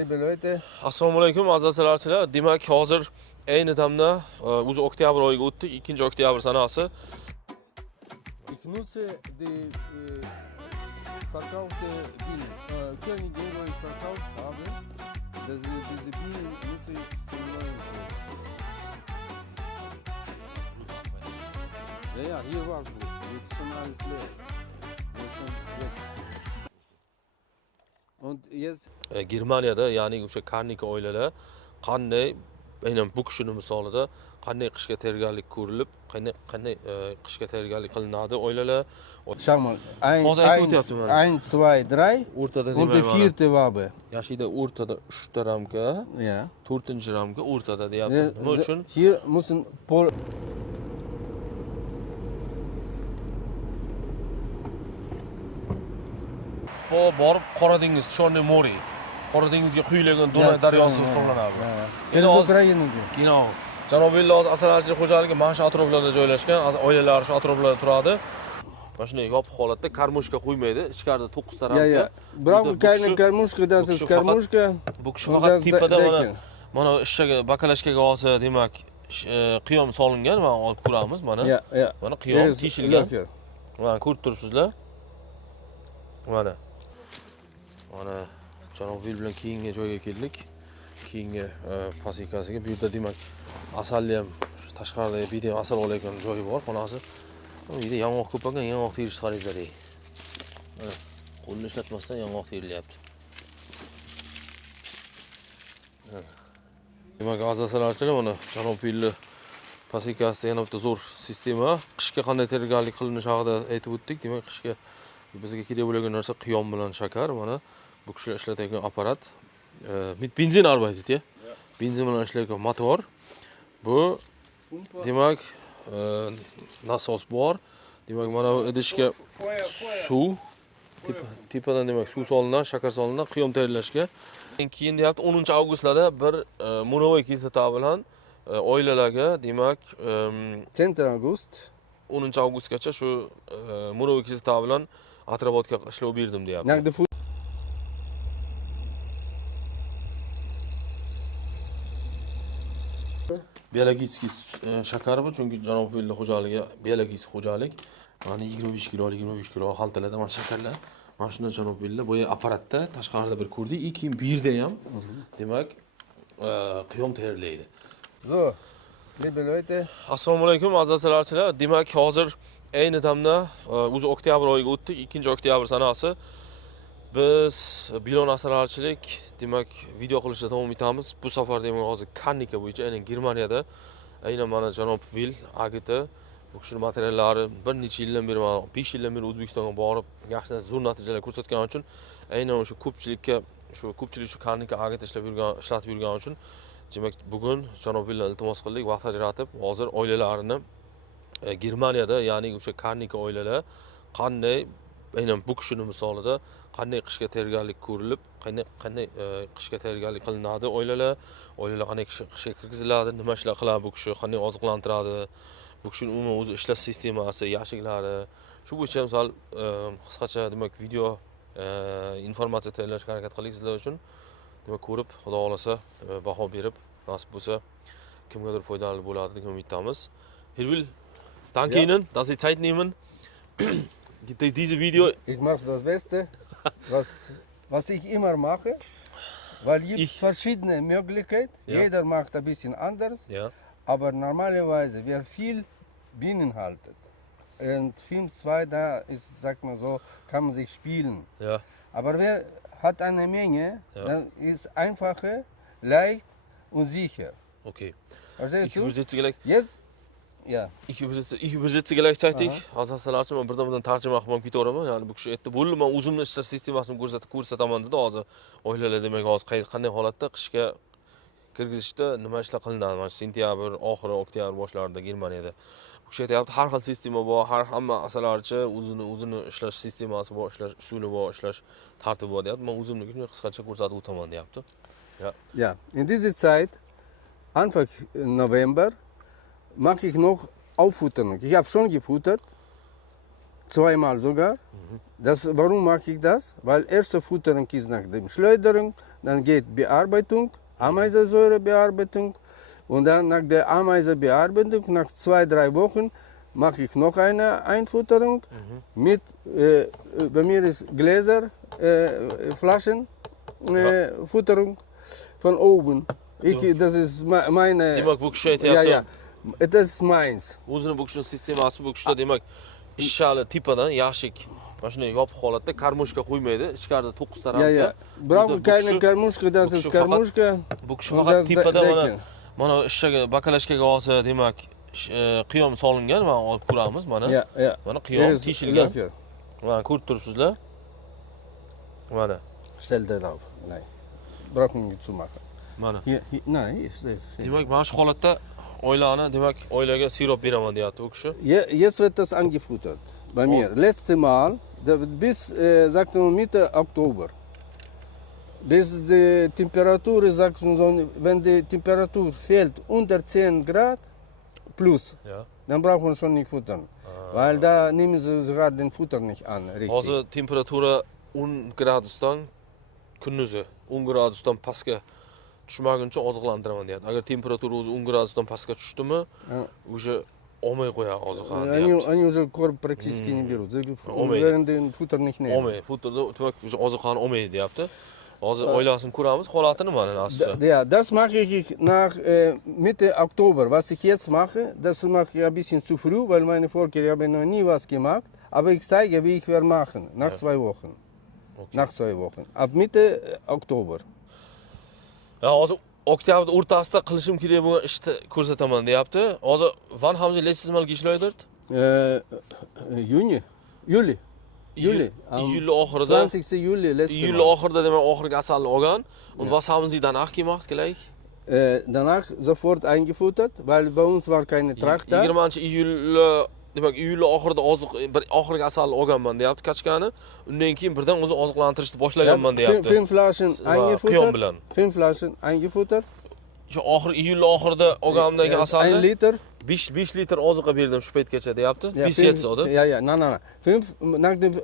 liebe Leute. Assalomu alaykum aziz asalachilar. Demak, hozir ayni damda o'zi oktyabr oyiga o'tdik, 2-oktyabr sanasi. Ich nutze die verkaufte Bienen. Königin, wo ich verkauft habe, diese Bienen nutze ich zum neuen Haus. Ja, hier war es gut. Jetzt ist schon alles leer. Jetzt schon weg. Und jetzt Germaniyada, ya'ni o'sha karnika oilalar qanday, aynan bu kishini misolida qanday qishga tayyorgarlik ko'rilib, qanday qishga tayyorgarlik qilinadi oilalar. schau mal, Hozir aytib o'tyapti mana. 1, 2, 3 O'rtada und die vierte Wabe. Yashida o'rtada 3 ta ramka, Ja. 4-ramka o'rtada deyapti. Nima uchun? Hier müssen Borib Qora dengiz, Chorniy mo'ri. Qora dengizga quyilagan Donay daryosi hisoblanadi. Sen Ukrainaga. Kino. Janubiy Oz asalarichilik xo'jaligi mana shu atroflarda joylashgan, oilalar shu atroflarda turadi. Mana shunday yopiq holatda karmushka qo'ymaydi. Ichkarida 9 ta ramka. Ja. Brauchen keine Karmushka, das ist Karmushka. Bu kishi faqat tepada mana ishchaga bakalashkaga olsa, demak, qiyom solingan, mana olib ko'ramiz mana. Mana qiyom teshilgan. Mana ko'rib turibsizlar. Mana. Mana Janubiy bilan keyingi joyga keldik. Keyingi pasikasiga. Bu yerda demak asalni ham tashqarida video asal olayotgan joyi bor, xonasi. Bu yerda yong'oq ko'paygan, yong'oq terish xaridlari. Mana qo'lni ishlatmasdan yong'oq terilyapti. Demak, azasalarchilar mana Janubiy pasikasida yana bitta zo'r sistema. Qishga qanday tayyorgarlik qilinishi haqida aytib o'tdik. Demak, qishga bizga kerak bo'lgan narsa qiyom bilan shakar. Mana bu kishilar ishlatayotgan apparat. Mit benzin arbeitet, ya. Benzin bilan ishlayotgan motor. Bu demak nasos bor. Demak, mana bu idishga suv tepadan demak suv solinadi, shakar solinadi qiyom tayyorlashga. Keyin deyapti 10-avgustlarda bir Munovoy kislota bilan oilalarga demak 10 August 10-avgustgacha shu Munovoy kislota bilan atrofotga ishlov berdim deyapti. Biologik shakar bu, chunki Janubiy xo'jaligi biologik xo'jalik. Mana 25 kilo xaltalarda mana shakarlar. Mana shundan Janubiy boya apparatda tashqarida bir ko'rdik, keyin bu yerda ham demak qiyom tayyorlaydi. So, liebe Leute. Assalomu alaykum aziz asalachilar. Demak, hozir ayni damda o'zi oktyabr oyiga o'tdik, 2-oktyabr sanasi. Biz Bilon asalarichilik demak video qilishda davom etamiz. Bu safar demak hozir karnika bo'yicha aynan Germaniyada aynan mana Janubiy AGT bu kishining materiallari bir necha yildan beri, 5 yildan beri O'zbekistonga borib, yaxshi zo'r natijalar ko'rsatgani uchun aynan o'sha ko'pchilik shu karnika AGT ishlatib yurgani uchun demak bugun Janubiyga iltimos qildik, vaqt ajratib, hozir oilalarini Germaniyada, ya'ni o'sha karnika oilalar qanday aynan bu kishining misolida qanday qishga tayyorgarlik ko'rilib, qanday qishga tayyorgarlik qilinadi oilalar qanday qishga kirgiziladi, nima ishlar qiladi bu kishi, qanday oziqlantiradi, bu kishining umuman o'zi ishlash sistemasi, yashiklari, shu bo'yicha misol qisqacha demak video informatsiya tayyorlashga harakat qildik sizlar uchun. Demak, ko'rib, Xudo xolasa baho berib, nasib bo'lsa kimgadir foydali bo'ladi deb umiddamiz. Herwil, danke Ihnen, dass Sie Zeit nehmen. Diese Video. Ich mache das Beste, was ich immer mache, weil es gibt verschiedene Möglichkeiten. Jeder macht ein bisschen anders. Ja. Aber normalerweise, wer viel Bienen haltet und Film 2 da ist, sagt man so, kann man sich spielen. Ja. Aber wer hat eine Menge, dann ist einfacher, leicht und sicher. Okay. Verstehst Ich du? übersetze gleich. Jetzt? Ja. Ich übersetze gleichzeitig. Azasalarchi men birdan tarjima qilib ketaveraman. Ya'ni bu kishi aytdi, "Bo'ldi, men o'zimni ishlash sistemasini ko'rsataman" dedi. Hozir oilalar demak hozir qanday holatda qishga kirgizishda nima ishlar qilinadi? Mana sentyabr, oxiri oktyabr boshlarida Germaniyada. Bu kishi aytayapti, har xil sistema bor, hamma asalarichi o'zini ishlash sistemasi bor, ishlash usuli bor, ishlash tartibi bor deyapti. Men o'zimnikini qisqacha ko'rsatib o'taman deyapti. Ja, in dieser Zeit, Anfang November, mache ich noch Auffütterung. Ich habe schon gefuttert. zweimal sogar. Warum mache ich das? Weil erste Futterung ist nach dem Schleuderung, dann geht Bearbeitung, Ameisensäurebearbeitung und dann nach der Ameisenbearbeitung, nach 2-3 Wochen, mache ich noch eine Einfutterung mit, bei mir ist Gläser, Flaschen, Futterung von oben. Das ist meine... Demak bu kishi Ja, aytyapti. ja, das ist meins. O'zini bu kishini sistemasi bu kishida demak ishshali tipadan yashik mana shunday yopiq holatda karmushka qo'ymaydi. Ichkarida 9 tarafga. Ja, ja. Brauche keine Karmushka, das ist Karmushka. Bu kishi und faqat das tipada Deckel. mana ishchaga bakalashkaga olsa demak qiyom solingan, mana olib ko'ramiz mana. Ja, ja. Mana qiyom Ist teshilgan. locker. Mana ko'rib turibsizlar. Mana. Stell dir auf. Nein. Brauchen wir zu machen. Mana. Hier, nein, hier ist das. Demak, mana shu holatda oilani, demak, oilaga sirop beraman deyapti u kishi. Jetzt wird das angefuttert. Bei mir. Letzte Mal, bis, sagen wir Mitte Oktober. Bis die Temperatur, sagen wir so, wenn die Temperatur fällt unter 10 Grad plus, Ja. dann brauchen wir schon nicht futtern. Weil da nehmen sie sogar den Futter nicht an, richtig. Hozir temperatura 10 gradusdan kunduzi 10 gradusdan pastga tushmaguncha oziqlantiraman deyapti. Agar temperatura o'zi 10 gradusdan pastga tushdimi, o'sha olmay qo'yadi oziqani deyapti. Они уже корм практически не берут. Sie Olmaydi. werden den Futter nicht nehmen. Olmaydi. Futterda demak o'sha oziqani olmaydi deyapti. Hozir oilasini ko'ramiz, holatini mana nasib. Ja, das mache ich nach Mitte Oktober. Was ich jetzt mache, das mache ich ein bisschen zu früh, weil meine Vorgänger haben noch nie was gemacht. Aber ich zeige, wie ich werde machen. Nach 2 Wochen. Okay. Nach 2 Wochen. Ab Mitte Oktober. Ja, hozir oktyabr o'rtasida qilishim kerak bo'lgan ishni ko'rsataman deyapti. Hozir wann haben Sie letztes Mal geschleudert? Juni. Juli. Juli. Iyul oxirida. 20. Juli letztes Iyul Mal. oxirida demak oxirgi asalni olgan. Und was haben Sie danach gemacht gleich? Danach sofort eingefuttert, weil bei uns war keine Tracht da. 20-iyul demak iyul oxirida oziq bir oxirgi asalni olganman deyapti kachkani. Undan keyin birdan o'zi oziqlantirishni boshlaganman deyapti. 5 Flaschen qiyom eingefuttert. bilan. 5 Flaschen eingefuttert. Shu iyul oxirida olganimdagi 1 asalni Liter. 5 litr oziqa berdim shu paytgacha deyapti. Ja, Bis jetzt, oder? Ja, ja, nein. 5,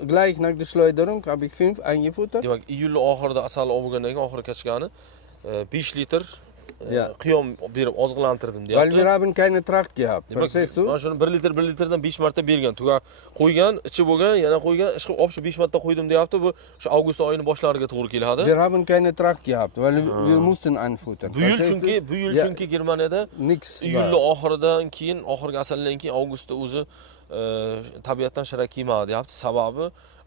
gleich nach der Schleuderung habe ich 5 eingefuttert. Demak, iyul oxirida asal olgandan keyin oxirgi kachkani 5 litr Ja. qiyom berib oziqlantirdim Weil deyapti. wir haben keine Tracht gehabt. Demak, Verstehst du? mana shuni 1 litrdan 5 marta bergan. Tuga qo'ygan, ichi bo'lgan, yana qo'ygan, ishqib olib shu 5 marta qo'ydim deyapti. Bu shu avgust oyini boshlariga to'g'ri keladi. Wir haben keine Tracht gehabt, weil wir mussten einfuttern. Bu yil Verstehst chunki, du? bu yil Ja, chunki Germaniyada nix iyul war. oxiridan keyin, oxirgi asaldan keyin avgustda o'zi tabiatdan shara kiymadi deyapti. Sababi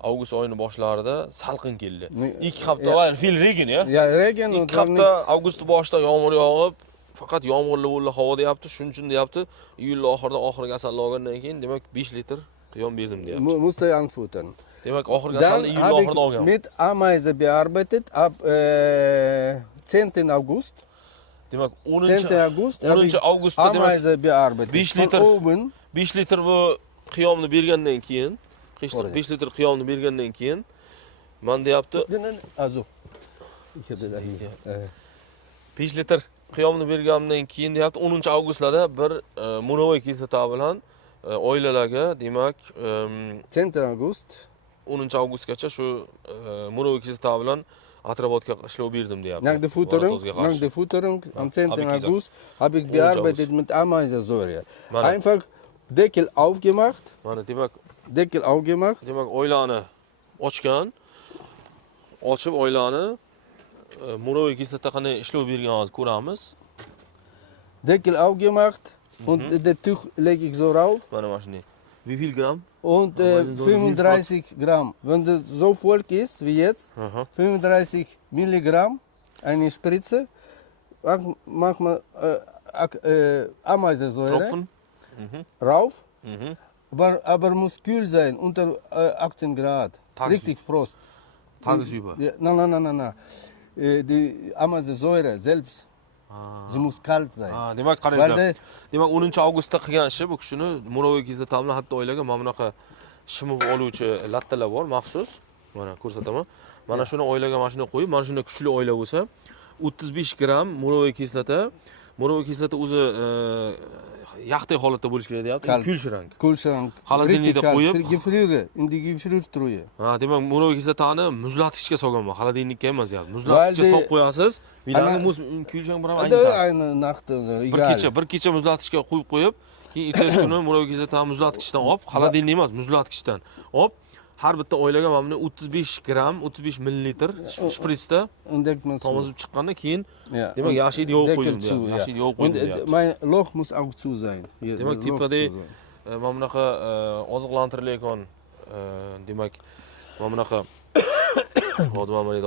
avgust oyini boshlarida salqin keldi. 2 hafta var, viel Regen, ya. Ja, Regen und 2 dann hafta nichts. avgust boshida yomg'ir yog'ib, faqat yomg'irli bo'ldi havo deyapti. Shuning uchun deyapti, iyul oxirida oxirgi asalni olgandan keyin demak 5 litr qiyom berdim deyapti. Musste einfuttern. Demak, oxirgi Dann asalni iyul habe oxirida ich olgan. mit Ameise bearbeitet ab 10. August. Demak, 10. August habe 10 ich avgustda demak Ameise bearbeitet. 5 Von Liter. oben. 5 litr bu qiyomni bergandan keyin, 5 litr qiyomni bergandan keyin men deyapti, Also, ich habe da hier. 5 litr qiyomni bergandan keyin deyapti 10 avgustlarda bir monovoy kislota bilan oilalarga demak 10. August. 10 avgustgacha shu monovoy kislota bilan atrobotga ishlov berdim deyapti. Nach der Futterung am 10. Hab ich August habe ich bearbeitet mit Ameisensäure. Einfach Deckel aufgemacht. Mana demak, Deckel aufgemacht. demak oilani ochgan. Ochib oilani monovoy kislota qanday ishlov berganimizni ko'ramiz. Deckel aufgemacht und das Tuch lege ich so rauf. Mana mana shunday. Wie viel Gramm? Und 35 Gramm. Wenn das so voll ist wie jetzt, 35 Milligramm, eine Spritze, mach mal Ameisensäure Tropfen? rauf. Aber muss kühl sein, unter 18 Grad. Tagsüber. Richtig Frost. Tagesüber. Ja, nein. Die Ameisensäure selbst, sie muss kalt sein. Demak, Weil qaranglar. der- Demak, 10 avgustda qilgan ishi bu kishini monovoy kislotamni hatto oilaga mana bunaqa shimib oluvchi lattalar bor maxsus. Mana ko'rsataman. Mana shuni oilaga mana shuni qo'yib, mana shunday kuchli oila bo'lsa, 35 gramm monovoy kislota, Moroviy kislota o'zi yaxday holatda bo'lish kerak deyapti. Kalt. Kühlschrank. Kühlschrank. Холодильникda qo'yib, Gefriere, in die Gefriertruhe. ha, demak, moroviy kislotani muzlatgichga solganman, холодильникka emas deyapti. Muzlatgichga solib qo'yasiz, vilani muz kühlschrank bilan Da aynı. eine Nacht, egal. Bir kecha muzlatgichga qo'yib, keyin ertasi kuni moroviy kislotani muzlatgichdan olib, холодильник emas, muzlatgichdan olib, har bitta oilaga mana 35 gram, 35 millilitr shpritsda Entdeckt man so. tomizib chiqqandan keyin Ja. demak yaxshi hid yovib Deckel qo'ydim zu, deyapti. ja. Yaxshi hid yovib Und qo'ydim deyapti. mein Loch muss auch zu sein. Hier, Demak, das Loch tepada zu sein. mana bunaqa oziqlantirilayotgan demak mana bunaqa hozir mana bunday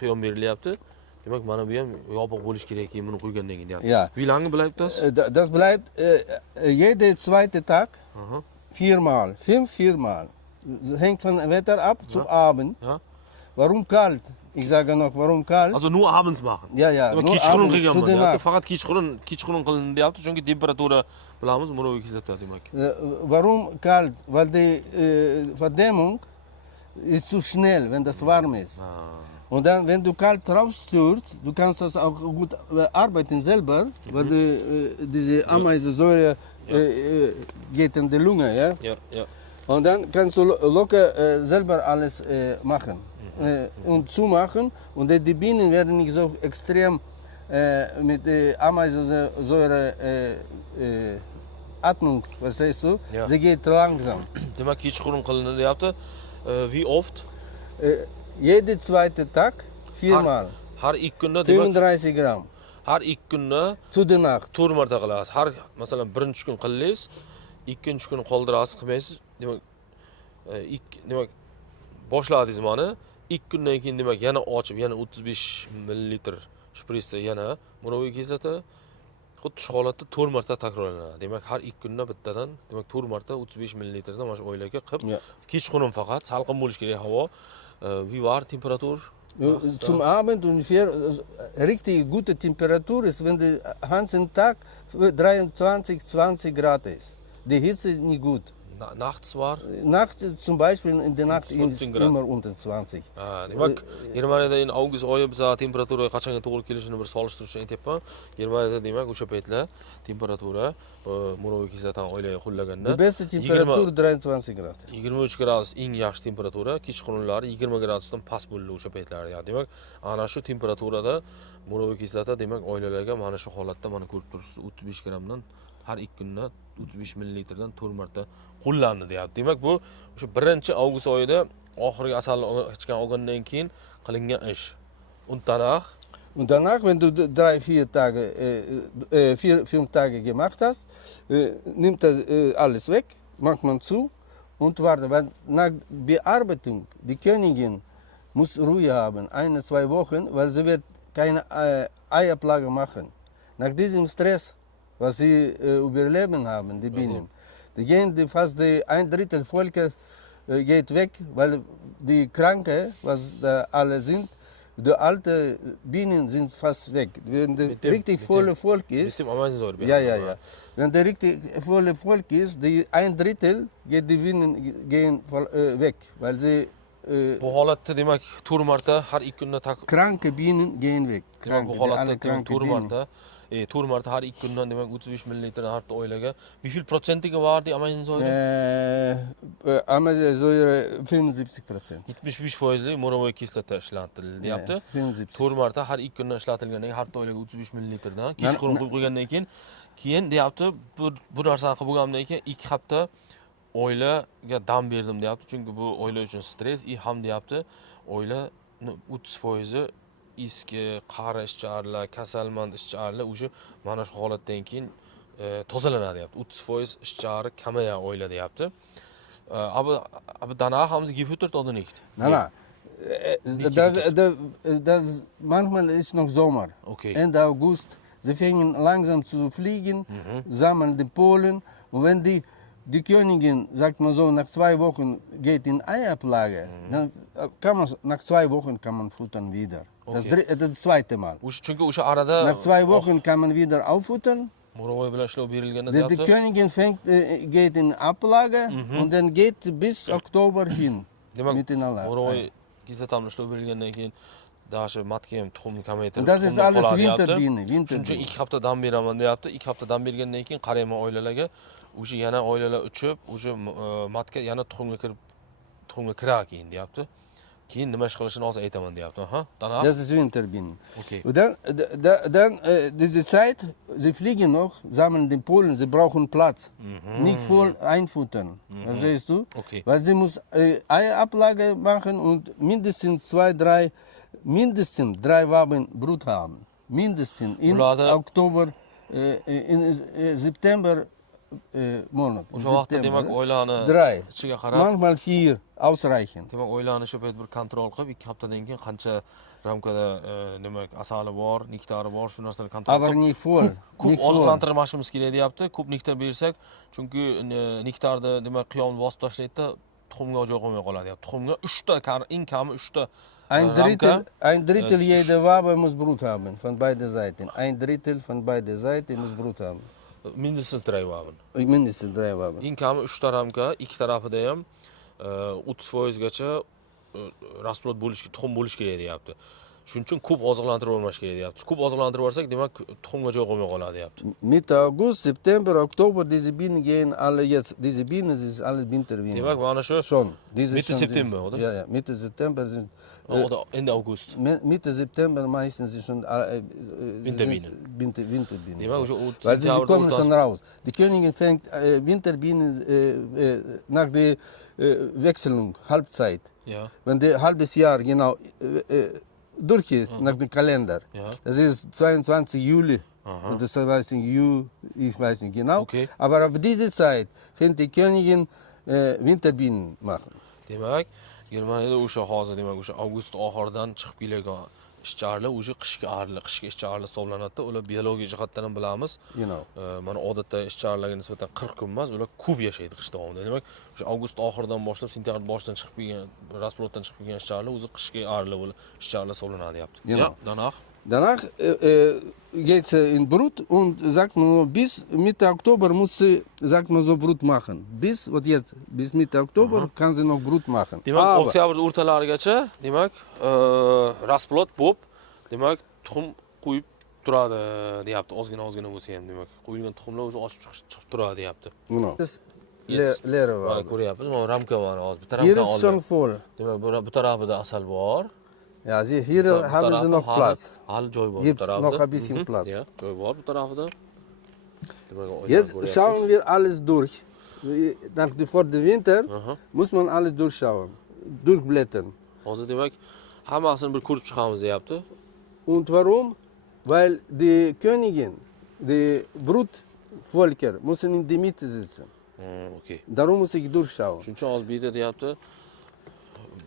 qiyom berilyapti. Demak, mana bu ham yopiq bo'lish kerak keyin buni qo'ygandan keyin deyapti. Ja. Wie lange bleibt das? Das bleibt jede zweite Tag Aha. viermal, viermal. Hängt von dem Wetter ab zum Abend. Ja. Warum kalt? Ich sage noch, warum kalt? Also nur abends machen. Ja, ja, Demak, nur kechqurun abends, qilganman zu der deyapti. Nacht. Faqat kechqurun qilindi deyapti, chunki temperatura bilamiz, moroviy kislota demak. Warum kalt? Weil die Verdämmung ist zu schnell, wenn das warm ist. Und dann, wenn du kalt draufstürzt, du kannst das auch gut arbeiten selber, weil diese Ameisensäure geht in die Lunge, ja? Ja, ja. Und dann kannst du locker selber alles machen und zumachen. Und die Bienen werden nicht so extrem mit Ameisensäure Atmung, verstehst du? Ja. Sie geht langsam. Demak, kechqurun qilindi deyapti. Wie oft? Jede zweite Tag viermal. Har 2 kunda demak, 35 Gramm har 2 kunda zu der Nacht. 4 marta qilasiz. Har masalan birinchi kun qildingiz, ikkinchi kun qoldirasiz, qilmaysiz. Demak, demak boshladingiz mana. 2 kundan keyin demak yana ochib, yana 35 millilitr shpritsda yana moroviy kislota xuddi shu holatda 4 marta takrorlanadi. Demak, har 2 kunda bittadan, demak 4 marta 35 millilitrdan mana shu oilaga qilib, Ja. kechqurun faqat salqin bo'lish kerak havo. Wie war Temperatur? Zum Abend ungefähr richtig gute Temperatur ist, wenn der ganzen Tag 23, 20 Grad ist. Die Hitze ist nicht gut. Nachts war? Nacht zum Beispiel, in der Nacht ist 15 Grad. immer unter 20. Demak, Germaniyada endi avgust oyi biza temperatura qachonga to'g'ri kelishini bir solishtirishni aytyapman. Germaniyada demak o'sha paytlar temperatura moroviy kislotani oilaga qo'llaganda Die beste Temperatur 23 Grad. 23 gradus eng yaxshi temperatura, kechqurunlari 20 gradusdan past bo'ldi o'sha paytlarda. Demak, ana shu temperaturada moroviy kislota demak oilalarga mana shu holatda mana ko'rib turibsiz 35 grammdan har 2 kunda 35 millilitrdan 4 marta qo'llandi deyapti. Demak, bu o'sha 1-avgust oyida oxirgi asalni ichgan olgandan keyin qilingan ish. Und danach Und danach, wenn du 3-4 Tage, 4-5 Tage gemacht hast, nimmt das alles weg, macht man zu und wartet. Weil nach Bearbeitung, die Königin muss Ruhe haben, 1-2 Wochen, weil sie wird keine Eierplage machen. Nach diesem Stress, was sie überleben haben, die Bienen, die gehen fast ein Drittel Volkes geht weg, weil die Kranke, was da alle sind, die alte Bienen sind fast weg. Wenn der richtig volle Volk mit ist, dem Ameisensäure. ja. Wenn der richtig volle Volk ist, die ein Drittel geht die Bienen gehen weg, weil sie Bu holatda demak 4 marta har 2 kunda kranke Bienen gehen weg. demak Kranke, bu die holatda alle demak kranke 4 Bienen. marta 4 marta har 2 kundan demak 35 millilitr har oilaga. Wie viel prozentiga var die Ameisensäure? Ameisensäure 75%. 75% moroviy kislota ishlatildi deyapti. 75. 4 marta har 2 kundan ishlatilgandan keyin har oilaga 35 millilitrdan kechqurun qo'yib qo'ygandan keyin deyapti bu narsani qilib bo'lgandan keyin 2 hafta oilaga dam berdim deyapti. Chunki bu oila uchun stress ham deyapti. Oilani 30% eski, qari ishchilarlar, kasalmand ishchilarlar o'sha mana shu holatdan keyin tozalanadi deyapti. 30% ishchilar kamayadi oila deyapti. Aber danach haben sie gefüttert oder nicht? Na. Das, manchmal ist noch Sommer. Okay. Ende August. Sie fangen langsam zu fliegen, sammeln die Pollen. Und wenn die Königin, sagt man so, nach 2 Wochen geht in Eiablage, dann kann man, nach 2 Wochen kann man futtern wieder. Okay. Das zweite Mal. Chunki o'sha arada Nach 2 Wochen kann man wieder auffuttern. moroviy bilan ishlov berilganda Die deyapti. Königin geht in Ablage und dann geht bis Oktober hin. Demak, Miteinander. moroviy kislotamni ishlov berilgandan keyin Daşı matga ham tuxumni kamaytirib. Das ist alles Winterbiene, Shuncha Winterbiene. 2 hafta dam beraman deyapti. 2 hafta dam bergandan keyin qarayman oilalarga. O'sha yana oilalar uchib, o'sha matga yana tuxumga kirar keyin deyapti. Keyin nima ish qilishini hozir aytaman deyapti. Aha, danach. Das ist Winterbienen. Okay. Und dann diese Zeit, sie fliegen noch, sammeln den Pollen, sie brauchen Platz. Nicht voll einfuttern. Verstehst du? Okay. Weil sie muss Eierablage machen und mindestens 3 Waben Brut haben. Mindestens in Oktober, in September Monat. O'sha vaqtda demak oilani 3, ichiga qarab, manchmal 4 ausreichen. demak oilani shu payt bir kontrol qilib 2 haftadan keyin qancha ramkada demak asali bor, nektari bor, shu narsalarni kontrol Aber qilib nicht voll. ko'p Nicht voll. oziqlantirishimiz kerak deyapti. Ko'p nektar bersak, chunki nektarni demak qiyomni bosib tashlaydida tuxumga joy qolmay qoladi deyapti. Tuxumga 3 ta, eng kami 3 ta Ein Drittel jeder Wabe muss Brut haben, von beiden Seiten. Ein Drittel von beiden Seiten muss Brut haben. mindestens 3 waben. Mindestens 3 Waben. Eng kami 3 ta ramka, ikki tarafida ham 30% gacha rasplot bo'lishi, tuxum bo'lishi kerak deyapti. Shuning uchun ko'p oziqlantirib olmash kerak deyapti. Ko'p oziqlantirib olsak, demak tuxumga joy qolmay qoladi deyapti. Mitte August, September, Oktober, diese Bienen gehen alle jetzt, diese Bienen sind alle Winterbienen. Demak, mana shu Schon. Diese Mitte schon September, oder? Ja, Mitte September sind, Oder Ende August. Mitte September meistens sind schon Winterbienen. Winterbienen. Demak, o'sha Weil sie sentabr kommen schon raus. Die Königin fängt Winterbienen nach der Wechselung, Halbzeit. Ja. Wenn der halbes Jahr genau durch ist, nach dem Kalender. Ja. Das ist 22 Juli. Und das weiß ich, ich weiß nicht genau. Okay. Aber ab dieser Zeit fängt die Königin Winterbienen machen. Demak, Germaniyada o'sha hozir demak o'sha avgust oxiridan chiqib kelgan ishchilarlar o'sha qishga ishchilarlar hisoblanadi. Ular biologik jihatdan ham bilamiz. Genau. Mana odatda ishchilarga nisbatan 40 kun emas, ular ko'p yashaydi qish davomida. Demak, o'sha avgust oxiridan boshlab sentabr boshidan chiqib kelgan, rasplotdan chiqib kelgan ishchilarlar o'zi qishga arilar bo'lib ishchilarlar hisoblanadi deyapti. Genau. Ja, danach Danach geht sie in Brut und sagt man so, bis Mitte Oktober muss sie, sagt man so, Brut machen. Bis Mitte Oktober kann sie noch Brut machen. demak, oktyabr o'rtalarigacha, demak, rasplot bo'lib, demak, tuxum qo'yib turadi deyapti. Ozgina bo'lsa ham, demak, qo'yilgan tuxumlar o'zi ochib chiqib turadi deyapti. Genau. Das leere Mana Wabe. ko'ryapmiz, mana ramka mana hozir bitta Hier ramka ist schon oldi. voll. Demak, bu tarafida asal bor. Ja, hier haben sie noch Platz. Hali joy bor bu Gibt's tarafda. noch ein bisschen Platz. Ja, joy bor bu tarafida. Demak, Jetzt schauen wir alles durch. Vor dem Winter muss man alles durchschauen, durchblättern. Hozir demak, hammasini bir ko'rib chiqamiz deyapti. Und warum? Weil die Königin, die Brutvölker müssen in der Mitte sitzen. Okay. Darum muss ich durchschauen. Shuning uchun hozir bu yerda deyapti,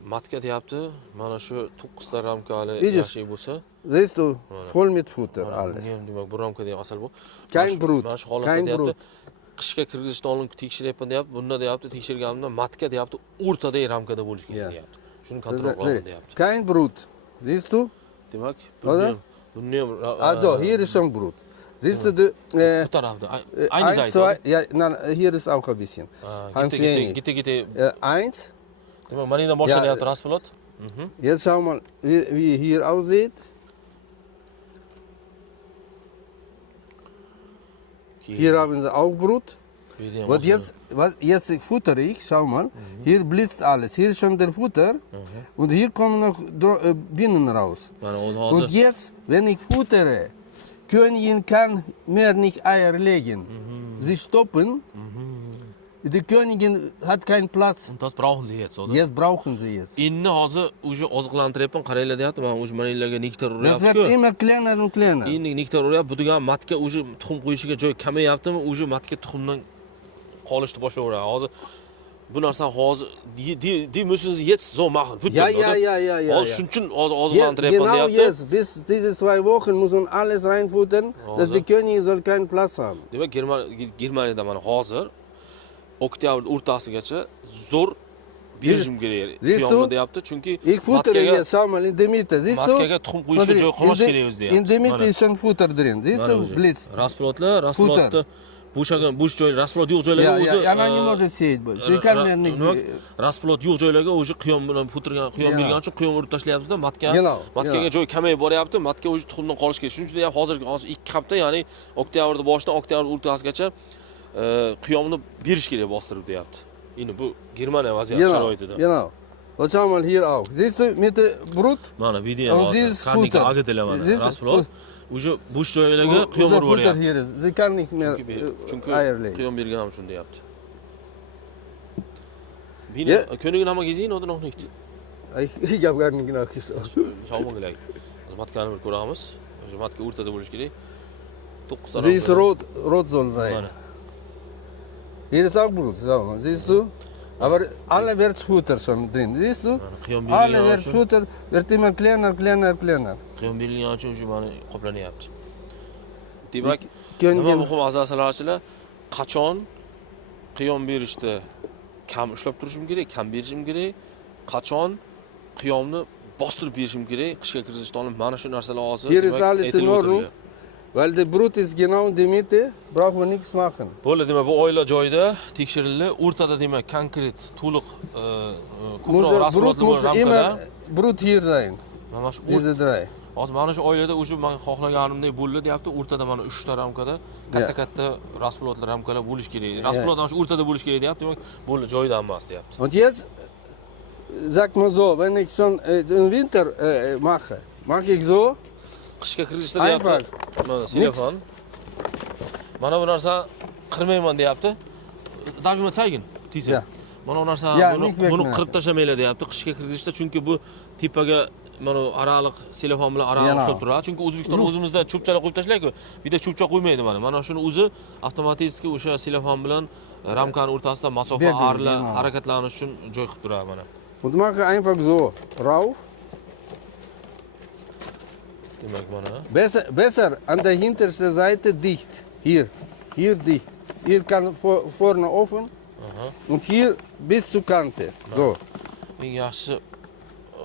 matka deyapti. Mana shu 9 ta ramkali yashik bo'lsa, Siehst du, voll mit Futter alles. Demak, bu ramkada asal bor. Kein Brut, Mana shu holatda kein deyapti. Brut. Qishga kirgizishni oldin tekshiryapman deyapti. Bunda deyapti, tekshirganimda matka deyapti, o'rtadagi ramkada bo'lishi kerak deyapti. Shuni kontrol qilaman deyapti. Kein Brut. Siehst du? Demak, Oder? bunni ham Also, hier ist schon Brut. Siehst du, bu tarafda ayni eins, zayt. zwei, ja, nein, hier ist auch ein bisschen. Ganz wenig. Gitti. Eins. Demak, mana endi boshlanyapti rasplot. Jetzt schau mal, wie hier aussieht. Hier haben sie auch Brut. Und jetzt futtere ich, schau mal, hier blitzt alles. Hier ist schon der Futter und hier kommen noch Bienen raus. Und jetzt, wenn ich futtere, Königin kann mehr nicht Eier legen. Sie stoppen. Die Königin hat keinen Platz. Und das brauchen sie jetzt, oder? Jetzt brauchen sie es. Endi hozir o'sha oziqlantiryapman, qaranglar deyapti. Men o'sha manilarga nektar Das wird uryapti. immer kleiner und kleiner. Endi nektar uryapti. Bu degan matka o'sha tuxum qo'yishiga joy kamayaptimi? O'sha matka tuxumdan qolishni boshlayveradi. Hozir bu narsa hozir die müssen sie jetzt so machen. Ja. Hozir shuning uchun oziqlantiryapman Genau deyapti. jetzt, bis diese 2 Wochen muss man alles reinfuttern, dass die Königin soll keinen Platz haben. Demak, Germaniyada mana hozir oktyabr o'rtasigacha zo'r berishim kerak. Qiyomda deyapti, chunki Ich futtere jetzt, schau mal, in der Mitte, siehst du? matkaga tuxum qo'yishga joy qolish kerak o'zi deyapti. In der Mitte ist schon Futter drin, siehst du? Blitzt. Rasplotni bo'shagan bo'sh joy, rasplot yo'q Ja, joylarga ja, o'zi она не может сеять больше. Sie kann mir nicht. rasplot yo'q joylarga o'zi qiyom bilan futurgan qiyom Genau. bergani uchun qiyom urib tashlayapti-da, matga. Genau, Matkaga genau. joy kamayib boryapti, matga o'zi tuxumdan qolish kerak. Shuning uchun ham hozir 2 hafta, ya'ni oktyabrda boshidan oktyabr o'rtasigacha qiyomni berish kerak bostirib deyapti. Endi bu Germaniya vaziyati Genau, sharoitida. genau. Und schau mal hier auch. Siehst du mit der Brut? Mana video Und hozir dieses qanday Futter. agitilar mana. Dieses Rasplot o'zi bo'sh joylarga qiyom Unser urib Futter boryapti. hier ist. Sie kann nicht mehr Chunki Eier legen. qiyom bergan ham shunday deyapti. Ja. Können haben wir gesehen oder noch nicht? Ich habe gar nicht nachgeschaut. Schauen wir gleich. Also matkani bir ko'ramiz. O'sha matka o'rtada bo'lish kerak. 9 ta. Sie ist rot soll sein. Mana. Hier ist auch Brut, schau mal. Siehst du? Aber alle Wertsfutter schon drin. Siehst du? Mana qiyom Alle berilgani uchun, Wertsfutter wird immer kleiner, kleiner, kleiner. qiyom berilgani uchun shu mana qoplanyapti. Demak, nima Ko'ngil muhim azasalarchilar, qachon qiyom berishda kam ushlab turishim kerak, kam berishim kerak, qachon qiyomni bostirib berishim kerak, qishga kirizishdan oldin mana shu narsalar hozir Hier ist alles in aytilib Ordnung. o'tilgan. Weil der Brut ist genau in der Mitte, brauchen wir nichts machen. Bo'ldi, demak bu oila joyida tekshirildi. O'rtada demak konkret, to'liq ko'proq Brut rasplotli muss ramkada. immer Brut hier sein. Mana shu Diese drei. hozir mana shu oilada o'sha men xohlaganimdek bo'ldi, deyapti. O'rtada mana 3 ta ramkada katta rasplotli ramkalar bo'lish kerak. Rasplot mana shu o'rtada bo'lish kerak, deyapti. Demak, bo'ldi, joyida emas, deyapti. Und jetzt, sag mal so, wenn ich schon im Winter mache ich so, Qishga kirishda Einfach. deyapti. Mana telefon. Mana bu narsa qirmayman deyapti. Darg'ima saygin, tiysa. Ja. Mana bu narsa Ja, buni nik bekmang. qirib tashlamaylar deyapti qishga kirishda, chunki bu tepaga mana araliq telefon bilan araliq Yana. ushlab turadi. Chunki O'zbekistonda o'zimizda cho'pchalar qo'yib tashlayku, bitta cho'pcha qo'ymaydi mana. Mana shuni o'zi avtomatik o'sha telefon bilan ramkani o'rtasida masofa Berdi, arla genau. harakatlanish uchun joy qilib turadi mana. und mache einfach so rauf. Demak mana. Besser an der hintersten Seite dicht. Hier dicht. Hier kann vorne offen Aha. und hier bis zur Kante. So, Eng yaxshi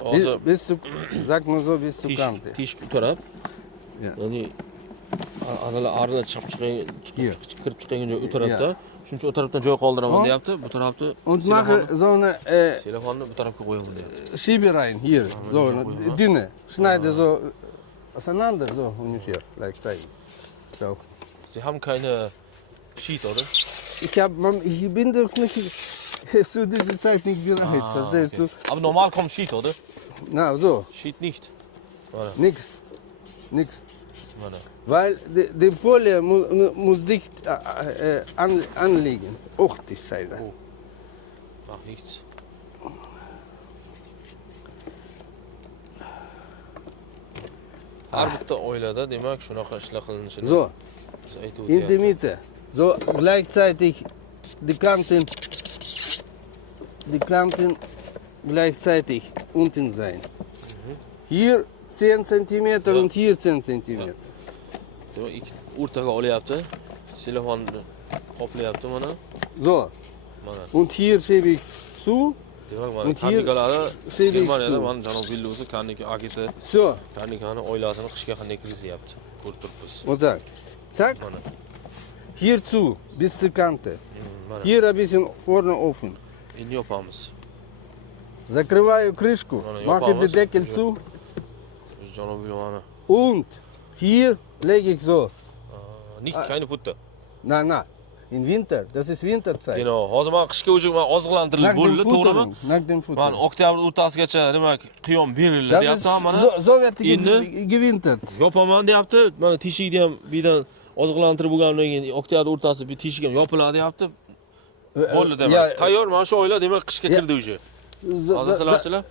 hozir bis zu, sag mal so, bis zur Kante. tish taraf. Ja. Ya'ni arala chiqib Hier. kirib chiqqan joy u tarafda. Ja. Shuning uchun u tarafdan joy qoldiraman Und- deyapti. Bu tarafni Und mache so eine telefonni bu tarafga qo'yaman deyapti. Schiebe rein, hier, so, hier eine ruhig, dünne. Schneide so auseinander, so ungefähr, like zeigen. So. Sie haben keine Sheet, oder? Ich bin doch nicht zu dieser Zeit nicht bereit, verstehst du? Aber normal kommt Sheet, oder? Na, so, Sheet nicht. Mana, nix. mana. Weil die Folie muss dicht anliegen. Ochtig sein. Oh. Macht nichts. Har bitta oilada demak shunaqa ishlar qilinishini So, biz aytib in der o'tyapmiz. Mitte. So, gleichzeitig die Kanten gleichzeitig unten sein. Hier 10 cm Ja. und hier 10 cm. Demak, o'rtaga olyapti. Telefonni qoplayapti mana. So, Mana. und hier schiebe ich zu. Demak, mana Und hier karnikalari seydik Germaniyada suv. mana janob Villusi karnika agiti So, karnikani oilasini qishga qanday kirgizyapti. Ko'rib turibmiz. und так. Zack, Mana. hier zu, bis zur Kante. Mana. Hier ein bisschen vorne offen. Endi yopamiz. Закрываю крышку, Ладно, mache ёпамыз. den Deckel zu Biz janob Villu mana. und hier lege ich so. Nicht keine Futter. Na, im Winter, das ist Winterzeit. Genau, hozir men qishga o'sha oziqlantirilib Nach dem bo'ldi, to'g'rimi? Futtern, nach dem Men Futtern. oktyabr o'rtasigacha demak qiyom berildi Das deyapti, ist, mana. so wird Endi gewintert. yopaman deyapti. Mana teshikni ham birdan oziqlantirib bo'lgandan keyin oktyabr o'rtasi bir teshik ham yopiladi deyapti. Bo'ldi demak. Ja, Tayyor, mana shu oila demak qishga Ja. kirdi o'sha. so, Azasalarchilar?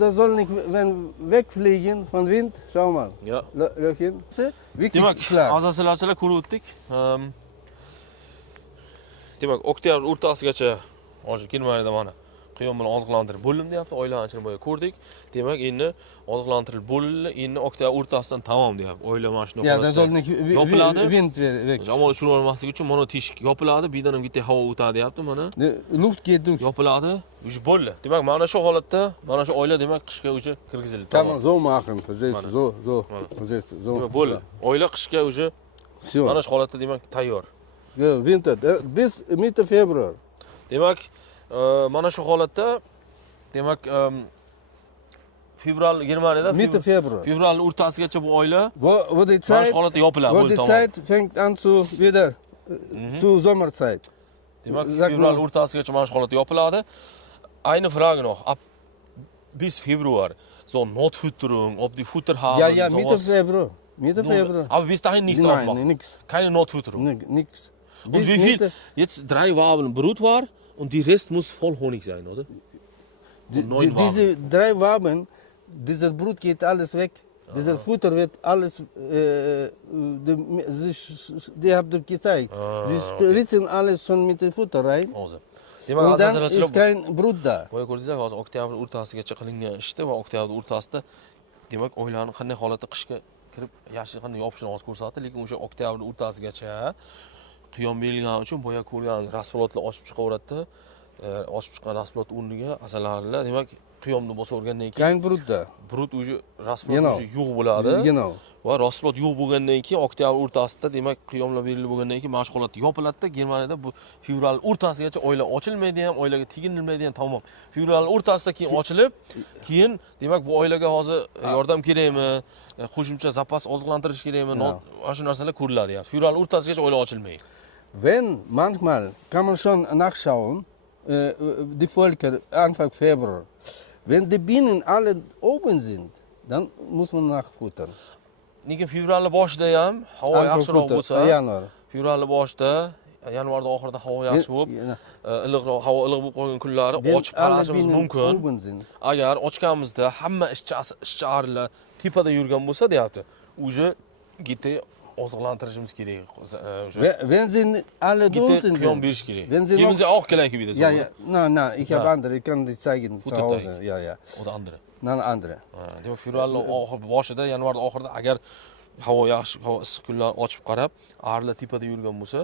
das soll nicht wenn wegfliegen von Wind. Schau mal. Ja. Löchen. Wirklich Demak, klar. azasalarchilar ko'rib o'tdik. Demak, oktyabr o'rtasigacha hozir Germaniyada mana qiyom bilan oziqlantirib bo'lindim deyapti. Oilani ichini boya ko'rdik. Demak, endi oziqlantirib bo'lindi. Endi oktyabr o'rtasidan tamom deyapti. Oila mana shunday Ja, das soll nicht yopiladi. Wind weg. Jamol shuni olmaslik uchun mana teshik yopiladi, birdan ham bitta havo o'tadi deyapti mana. Luft geht durch. Yopiladi, o'sha bo'ldi. Demak, mana shu holatda mana shu oila demak qishga o'sha kirgizildi. Kann man so machen, verstehst du? So, Mana. verstehst du? So. Demak, bo'ldi. Oila qishga o'sha Все. mana shu holatda demak tayyor. Winter. Bis Mitte Februar. Demak, mana shu holatda demak fevral Germaniyada Mitte Februar. fevralning o'rtasigacha bu oylar Wo die mana shu Zeit, holatda yopiladi, wo bo'ldi, die tamom. Zeit fängt an zu wieder zu Sommerzeit. Demak, Sag fevral mal. o'rtasigacha mana shu holatda yopiladi. Eine Frage noch, ab bis Februar so Notfütterung, ob die Futter haben, Ja, Mitte sowas. Februar. Mitte Februar. Aber bis dahin nichts Nein, aufmachen. nix. Keine Notfütterung. Nix. Und wie viel? Jetzt 3 Waben Brut war und die Rest muss voll Honig sein, oder? Und 9 Waben. Diese 3 Waben, dieser Brut geht alles weg. Dieser Futter wird alles, die habt ihr gezeigt. Sie spritzen alles schon mit dem Futter rein. Hozir. Demak, Und dann asosiylar ist kein Brut da. boya ko'rdingizlar, hozir oktyabr o'rtasigacha qilingan ishda va oktyabr o'rtasida demak oylarni qanday holatda qishga kirib yashil qanday yopishini hozir ko'rsatdi, lekin o'sha oktyabr o'rtasigacha qiyom berilgani uchun boya ko'rgan rasplotlar ochib chiqaveradida, ochib chiqqan rasplot o'rniga asalarilar demak qiyomni bosavergandan keyin Kein Brut da. brut уже rasplot Genau. уже yo'q bo'ladi. Genau. Va rasplot yo'q bo'lgandan keyin oktyabr o'rtasida demak qiyomlar berilib bo'lgandan keyin mana shu holatda yopiladida. Germaniyada bu fevral o'rtasigacha oylar ochilmaydi ham, oylarga teginilmaydi ham, tamom. Fevral o'rtasida keyin ochilib, keyin demak bu oylarga hozir yordam kerakmi, qo'shimcha zapas oziqlantirish kerakmi, ana shu narsalar ko'riladi. Fevral o'rtasigacha oylar ochilmaydi. Wenn manchmal kann man schon nachschauen, die Völker Anfang Februar, wenn die Bienen alle oben sind, dann muss man nachfuttern. Lekin fevralning boshida ham havo yaxshiroq bo'lsa, Januar. fevralning boshida, yanvarning oxirida havo yaxshi bo'lib, iliqroq havo iliq bo'lib qolgan kunlari ochib qarashimiz mumkin. Oben sind. Agar ochganimizda hamma ishchi-arilar tepada yurgan bo'lsa, deyapti. Uje gite oziqlantirishimiz kerak. Wenn sie alle Gite unten qiyom sind. berish kerak. Wenn sie Geben noch, Sie auch gleich wieder so? ja, ja, nein, ich habe Ja. andere, ich kann die zeigen zu Futterteig. Hause. Ja, ja. Oder andere. Nein, andere. Demak, fevralning boshida, yanvarning oxirida agar havo yaxshi, havo issiq kunlar ochib qarab, arilar tepada yurgan bo'lsa,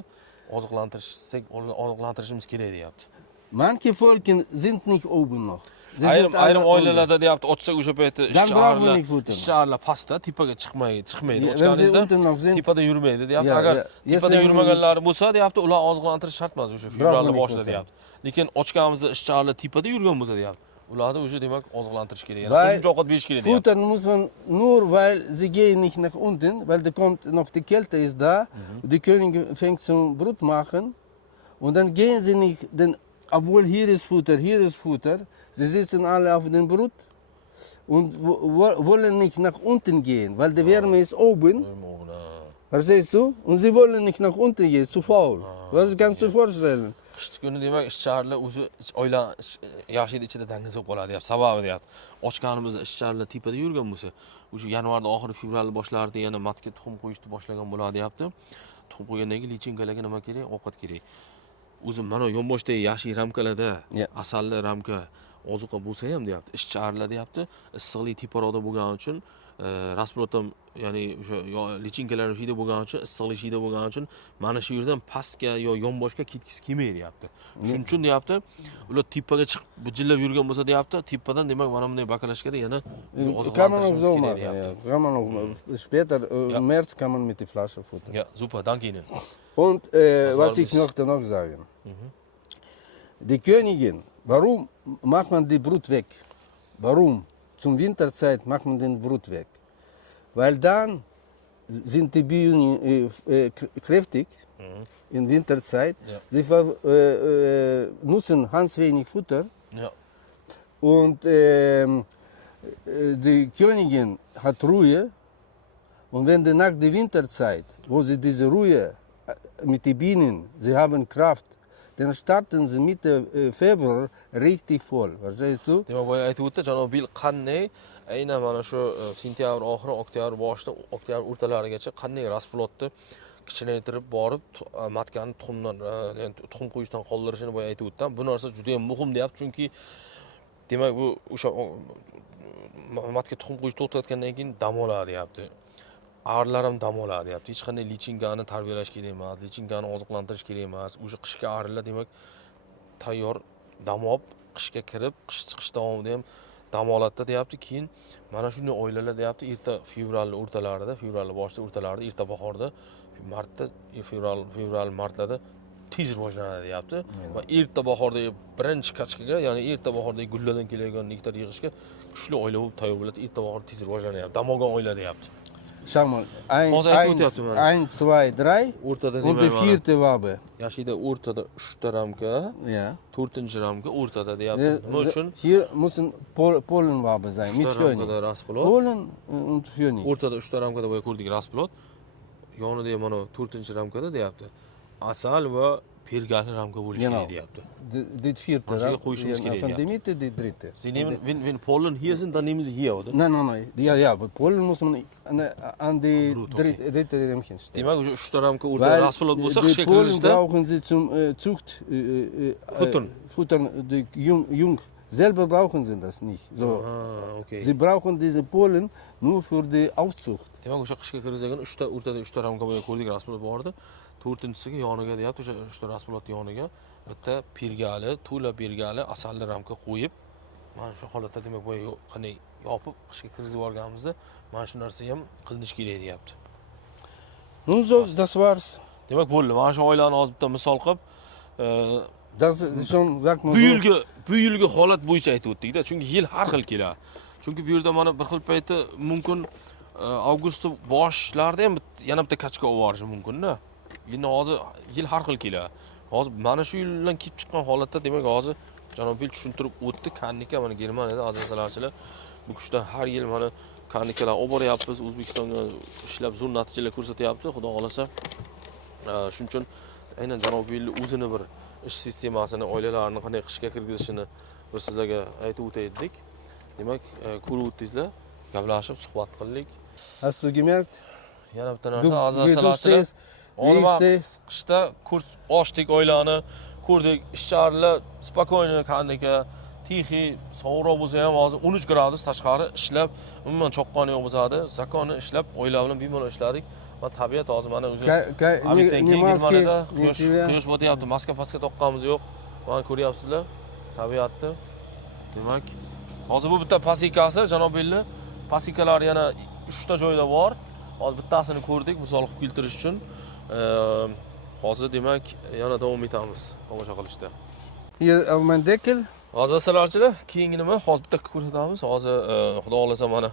oziqlantirishimiz kerak deyapti. Manche Völker sind nicht oben noch. Sie Ayrim sind alle unten. oilalarda deyapti, ochsa o'sha paytda brauchen nicht futtern. ishchi-arilar pastda, tepaga chiqmaydi. Ja, Ochganingizda wenn sie unten noch sind, tepada yurmaydi deyapti. Ya, Agar ya. tepada Yes, yurmaganlari bo'lsa, deyapti, ular oziqlantirish shart emas o'sha fevralning Bravo, boshida Nikita. deyapti. Lekin ochganimizda ishchi-arilar tepada yurgan bo'lsa, deyapti, ularni o'sha demak oziqlantirish kerak. Yana Weil qo'shimcha ovqat berish kerak deyapti. futtern muss man nur, weil sie gehen nicht nach unten, weil da kommt noch die Kälte ist da, die Königin fängt zum Brut machen und dann gehen sie nicht, denn obwohl hier ist Futter, sie sitzen alle auf dem Brut und wollen nicht nach unten gehen, weil die Wärme ist oben, verstehst du? Und sie wollen nicht nach unten gehen, zu faul. Was kannst du dir vorstellen? Qish kuni demak ishchi-arilar o'zi oylar yashil ichida dangiz bo'lib qoladi deyapti. Sababi deyapti. Ochganimizda ishchi-arilar tepada yurgan bo'lsa, o'sha yanvarning oxiri, fevral boshlarida yana matga tuxum qo'yishni boshlagan bo'ladi deyapti. Tuxum qo'ygandan keyin lichinkalarga nima kerak? Ovqat kerak. O'zi mana yonboshdagi yashil ramkalarda, asalli ramka, ozuqa bo'lsa ham deyapti. Ishchi-arilar deyapti, issiqlik teparoqda bo'lgani uchun rasplotdan, ya'ni o'sha lichinkalar shida bo'lgani uchun, issiqlik shida bo'lgani uchun mana shu yerdan pastga yo yonboshga ketgisi kelmaydi deyapti. Shuning uchun deyapti, ular tepaga chiqib bijillab yurgan bo'lsa deyapti, tepadan demak mana bunday bakalashkada yana Kann man auch oziqlantirishimiz so kerak machen, deyapti. ja. Kann man auch, später, im März kann man mit der Flasche futtern. Ja, super, danke Ihnen. Und was ich möchte noch sagen, die Königin, warum macht man die Brut weg? Warum? Zum Winterzeit macht man den Brut weg. Weil dann sind die Bienen kräftig in Winterzeit. Ja. Sie nutzen ganz wenig Futter. Ja. Und die Königin hat Ruhe. Und wenn die nach der Winterzeit, wo sie diese Ruhe mit den Bienen, sie haben Kraft, dann starten sie Mitte Februar richtig voll. Verstehst du? Demak, boya aytib o'tdi, janob Bil qanday aynan mana shu sentyabr oxiri, oktyabr boshida, oktyabr o'rtalarigacha qanday rasplotni kichinaytirib borib, matkani tuxumdan, ya'ni tuxum qo'yishdan qoldirishini boya aytib o'tdim. Bu narsa juda ham muhim deyapti, chunki demak bu o'sha matka tuxum qo'yishni to'xtatgandan keyin dam oladi deyapti. Arilar ham dam oladi deyapti. Hech qanday lichinkani tarbiyalash kerak emas, lichinkani oziqlantirish kerak emas. O'sha qishga arilar demak tayyor dam olib, qishga kirib, qish chiqish davomida ham dam oladida deyapti. Keyin mana shunday oilalar deyapti, erta fevralning o'rtalarida, fevralning boshida, o'rtalarida, erta bahorda, martda, fevral, martlarda tez rivojlanadi deyapti. Va erta bahordagi birinchi kachkaga, ya'ni erta bahordagi gullardan keladigan nektar yig'ishga kuchli oila bo'lib tayyor bo'ladi. Erta bahorda tez rivojlanyapti. Dam olgan oila deyapti. Schau mal, Hozir aytib o'tyapti mana. 1, 2, 3 O'rtada und die demayman. vierte Wabe. Yashida o'rtada 3 ta ramka, Ja. 4-ramka o'rtada deyapti. Nima uchun? Hier müssen Polenwabe sein, mit König. ramkada rasplot. Polen und König. O'rtada 3 ta ramkada bo'ya ko'rdik rasplot. Yonida ham mana 4-ramkada deyapti. Asal va pergali ramka bo'lishi Genau. kerak deyapti. Die vierte, Manche koyuşumuz gerekiyor von ya. der Mitte die dritte. Sie nehmen, wenn Polen hier sind, dann nehmen sie hier, oder? Nein. Ja, aber Polen muss man an die Gut, okay. dritte Rämmchen stellen. Demak, o'sha 3 ta ramka o'rtada rasplot bo'lsa, die qishga Polen kirishda brauchen sie zum Zucht Futtern. Futtern die Jung. Selber brauchen sie das nicht. So. Ah, okay. Sie brauchen diese Polen nur für die Aufzucht. Demak, o'sha qishga kiradigan 3 ta o'rtada 3 ta ramka bo'ya ko'rdik rasplot bor edi. 4-siga yoniga deyapti, o'sha 3 ta rasplot yoniga bitta pergali, to'la pergali asalli ramka qo'yib, mana shu holatda demak bo'ya qanday yopib qishga kirgizib olganimizda mana shu narsa ham qilinish kerak deyapti. Nun so, das war's. Demak, bo'ldi. Mana shu oilani hozir bitta misol qilib, Das ist schon, sagt man bu yilgi holat bo'yicha aytib o'tdik-da, chunki yil har xil keladi. Chunki bu yerda mana bir xil payti mumkin avgust boshlarida ham yana bitta kachka olib borishi mumkin-da. Endi hozir yil har xil keladi. Hozir mana shu yildan kelib chiqqan holatda demak hozir janob Bil tushuntirib o'tdi. Karnika mana Germaniyada azizalarchilar bu kuchda har yil mana karnikalar olib boryapmiz. O'zbekistonga ishlab zo'r natijalar ko'rsatyapti. Xudo xolasa shuning uchun aynan janob Bil o'zini bir ish sistemasini, oilalarni qanday qishga kirgizishini bir sizlarga aytib o'taydik. Demak, ko'rib o'tdingizlar, gaplashib, suhbat qildik. Hast du gemerkt? Yana bitta Du narsa azizalarchilar. stehst, wie ich stehe. Qishda kurs ochdik oilani, ko'rdik, ishchilar spokойно karnika, tixi, sovuqroq bo'lsa ham hozir 13 gradus tashqari ishlab, umuman choqqoni yo'q bo'lsadi, zakonni ishlab, oila bilan bemalol ishladik. Va tabiat hozir mana o'zi Germaniyada quyosh botyapti, maska toqqanimiz yo'q. Mana ko'ryapsizlar tabiatni. Demak, hozir bu bitta pasikasi Janobelli. Pasikalar yana 3 ta joyda bor. Hozir bittasini ko'rdik, misol qilib keltirish uchun. Hozir demak yana davom etamiz tomosha qilishda. Hier auf mein Deckel. Hozir sizlarchilar, keyingi nima? Hozir bitta ko'rsatamiz. Hozir xudo xolasa mana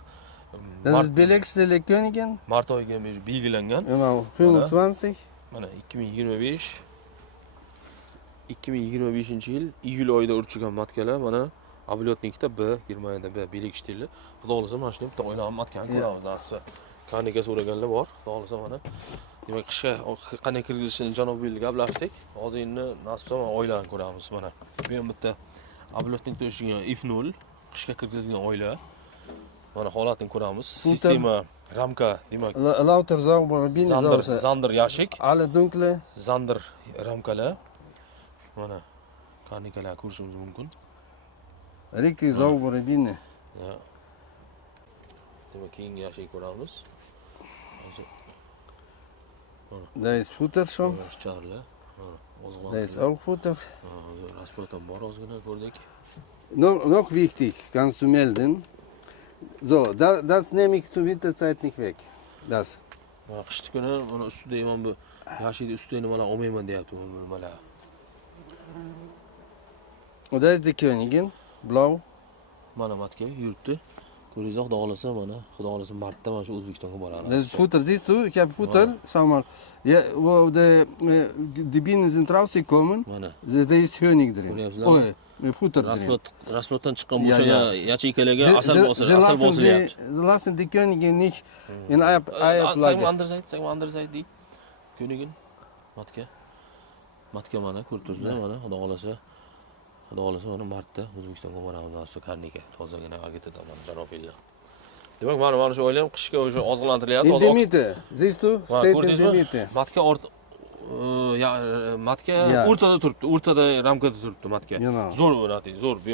Das ist Belegstelle Königin. mart oyiga belgilangan. Genau, 25. Mana 2025-yil iyul oyida urchigan matkalar mana abilyotnikda B, Germaniyada B, Belegstelle. Xudo xolasa mana shunday bitta oilani matkani ko'ramiz asli. Karnika so'raganlar bor. Xudo xolasa mana demak qishga qanday kirgizishini janob Bil gaplashdik. Hozir endi nasib oilani ko'ramiz mana. Bu ham bitta abilyotnikda o'shigan F0 qishga kirgizilgan oila. Mana holatini ko'ramiz. Sistema ramka demak Lauter saubere Bienen. Zander yashik, Alle dunkle. Zander ramkalar. Mana karnikalar ko'rishingiz mumkin. Richtig saubere Bienen. Ya. Demak keyingi yashik ko'ramiz. Da ist Futter schon. Ishchilar. Da ist auch Futter. Raspotam bor ozgina ko'rdik. Noch wichtig, kannst du melden. So, das nehme ich zur Winterzeit nicht weg. Das. Qishki kuni mana ustida ham bu yashikni ustida nimalar olmayman deyapti bu nimalar. Und da ist die Königin, blau. Mana matka yuribdi. Ko'ringiz, xudo xolasa mana, xudo xolasa martda mana shu O'zbekistonga boramiz. Das ist Futter, siehst du? Ich habe Futter. Schau mal, ja, wo die Bienen sind rausgekommen, Mana da ist Honig drin. Ko'ryapsizlarmi? Futter drin. Raslotdan chiqqan bo'shaga yachikalarga asal bosilyapti. Sie lassen die Königin nicht in Sag mal Eierplage. anders ayt, di. Königin matka. Matka mana ko'rib turibsizlar, mana xudo xolasa mana martda O'zbekistonga boramiz, asli karnika tozagina agitadan mana janob Illa. Demak, mana shu oila ham qishga o'sha oziqlantirilyapti. In der Mitte, siehst du? Steht in der Mitte. Matka matka o'rtada turibdi, o'rtada ramkada turibdi matka. Zo'r bo'ladi, zo'r, bu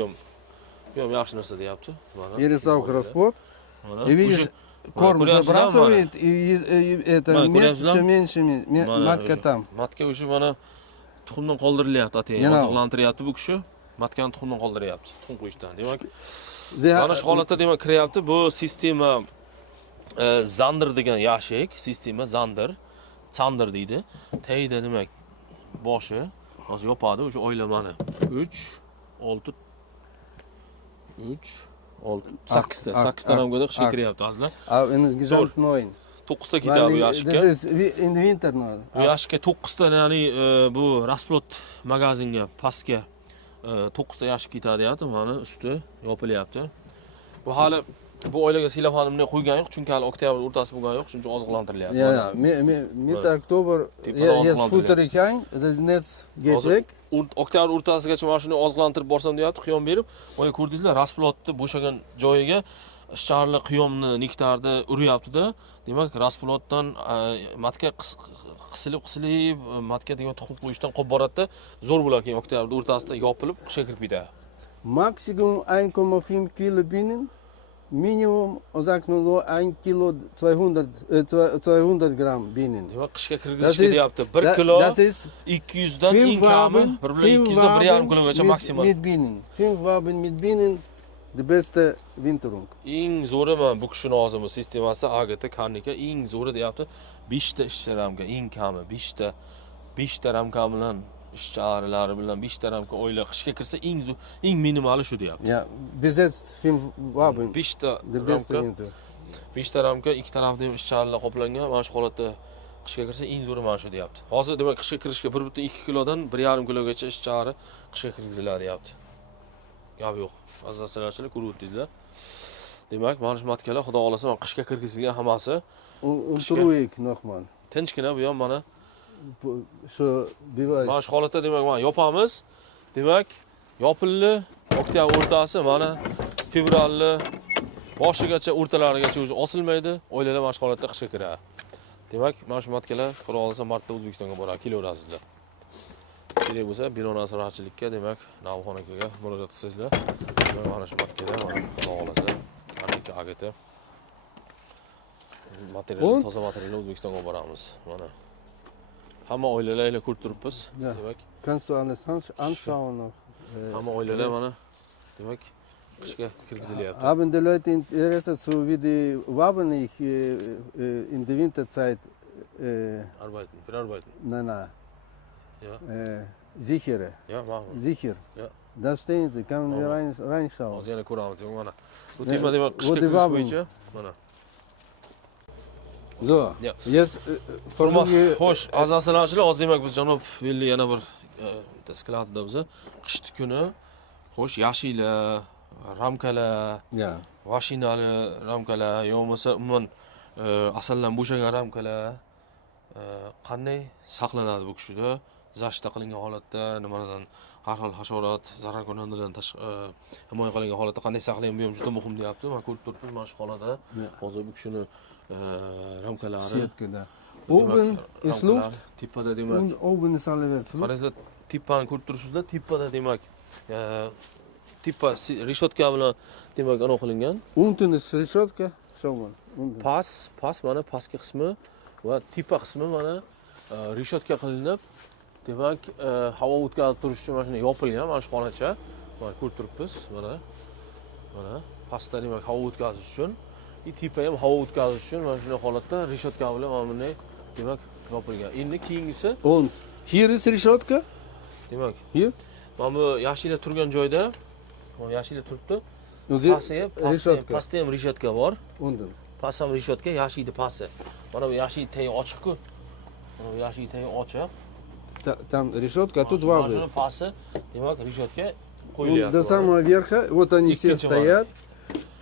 ham yaxshi narsa deyapti. Mana. Hier ist auch Расплод. И видишь, корм забрасывает, и это место все меньше, матка там. Matka o'sha mana tuxumdan qoldirilyapti, atayin oziqlantiryapti bu kishi. Matkani tuxumdan qoldiryapti, tuxum qo'yishdan. Demak, Mana shu holatda demak kiryapti. Bu sistema Zander degan yashik, sistema Zander, Zander deydi. Tayda demak boshi hozir yopadi, o'sha oylamani 3 6 8 ta, 8 ta ramgada qishga kiryapti hozir. Insgesamt 9. 9 ta ketadi bu yashikka. Das ist in Winter nur. Bu yashikka 9 ta, ya'ni bu rasplot magazinga pastga 9 ta yashik ketadi deyapti. Mana usti yopilyapti. Bu hali bu oilaga silofanni bunday qo'ygan yo'q, chunki hali oktyabr o'rtasi bo'lgani yo'q, shuning uchun oziqlantirilyapti. Ja, Mitte Oktober, jetzt futter ich ein, das Netz geht weg. Oktyabr o'rtasigacha mana shuni oziqlantirib borsam deyapti, qiyom berib. Mana ko'rdingizlar, rasplotni bo'shagan joyiga ishcharli qiyomni nektarda uryapti-da. Demak, rasplotdan matka qisilib, matka degan tuxum qo'yishdan qolib boradi-da, zo'r bo'ladi keyin oktyabr o'rtasida yopilib qishga kirib ketadi. Maximum 1,5 Kilo Bienen, Minimum, sagt man so, 1 Kilo 200 Gramm Bienen. Demak, qishga kirgizishga deyapti. 1 kilo 200 dan eng kami 1,2 dan 1,5 kilogacha maksimal. Mit Bienen. 5 Waben mit Bienen, die beste Winterung. Eng zo'ri mana bu kishini hozirmi sistemasi AGT Karnika eng zo'ri deyapti. 5 ta ishchi ramka eng kami 5 ta ramka bilan ishchilari bilan 5 ta ramka oila qishga kirsa eng minimali shu deyapti. Ja, bis jetzt 5 Waben. 5 ta ramka. 5 ta ramka ikki tarafda ham ishchilar qoplangan. Mana shu holatda qishga kirsa eng zo'ri mana shu deyapti. Hozir demak qishga kirishga 1,2 kilodan 1,5 kilogacha ishchilari qishga kirgiziladi deyapti. Gap yo'q. Aziz ko'rib o'tdingizlar. Demak, mana shu matkalar xudo xolasa mana qishga kirgizilgan hammasi. Und ruhig nochmal. Tinchgina bu ham mana shu device. Mana shu holatda demak mana yopamiz. Demak, yopildi. Oktyabr o'rtasi mana fevralni boshigacha o'rtalarigacha o'zi osilmaydi. Oilalar mana shu holatda qishga kiradi. Demak, mana shu matkalar xudo xolasa martda O'zbekistonga boradi, kelaverasizlar. Kerak bo'lsa, Birona ziroatchilikka demak, Navxon akaga murojaat qilsangizlar. Mana shu matkalar mana xudo xolasa Karnika AGT material, toza materialni O'zbekistonga boramiz. Mana hamma oilalarni ko'rib turibmiz. Demak, kannst du alles anschauen noch. Hamma oilalar mana demak qishga kirgizilyapti. Haben die Leute Interesse zu wie die Waben ich in der Winterzeit arbeiten? Nein. Ja. Sichere. Ja, machen wir. Sicher. Ja. Da stehen sie, können wir reinschauen. Hozir yana ko'ramiz, mana. Bu tema demak qishga kirish bo'yicha mana. So, Ja. Jetzt Xo'sh, aziz hozir demak biz janob Villi yana bir skladda biz qishki kuni xo'sh, yashiklar, ramkalar, ja. mashinali ramkalar, yo bo'lmasa umuman asaldan bo'shagan ramkalar qanday saqlanadi bu kishida? Zashta qilingan holatda nimalardan har xil hasharot, zararkunandalardan himoya qilingan holatda qanday saqlagan bu ham juda muhim deyapti. Men ko'rib turibman mana shu holatda. Hozir bu kishini ramkalari Sietkada. Oben ist Luft. Tepada demak. Und oben ist alles Luft. Qarangizlar, tepani ko'rib turibsizlar. Tepada demak tepa rishotka bilan demak anaqa qilingan. Unten ist Решетка. Schau mal. Unten. Pas mana pastki qismi va tepa qismi mana rishotka qilinib, demak havo o'tkazib turish uchun mana shunday yopilgan, mana shu xoncha. Mana ko'rib turibmiz, mana. Mana pastda demak havo o'tkazish uchun, tepa ham havo o'tkazish uchun mana shunday holatda rishotka bilan mana bunday demak yopilgan. Endi keyingisi Und hier ist Решетка. demak, Hier. mana bu yashiklar turgan joyda, mana yashiklar turibdi. Und Pastda ham rishotka bor. Unten. Past ham rishotka, yashikni pasti. Mana bu yashik tayi ochiq-ku. Mana bu yashik tayi ochiq. Там решетка, а тут Mana вабы. shuni pasti, demak rishotka Und qo'yilyapti. до самого верха, вот они все Ikkinchi стоят.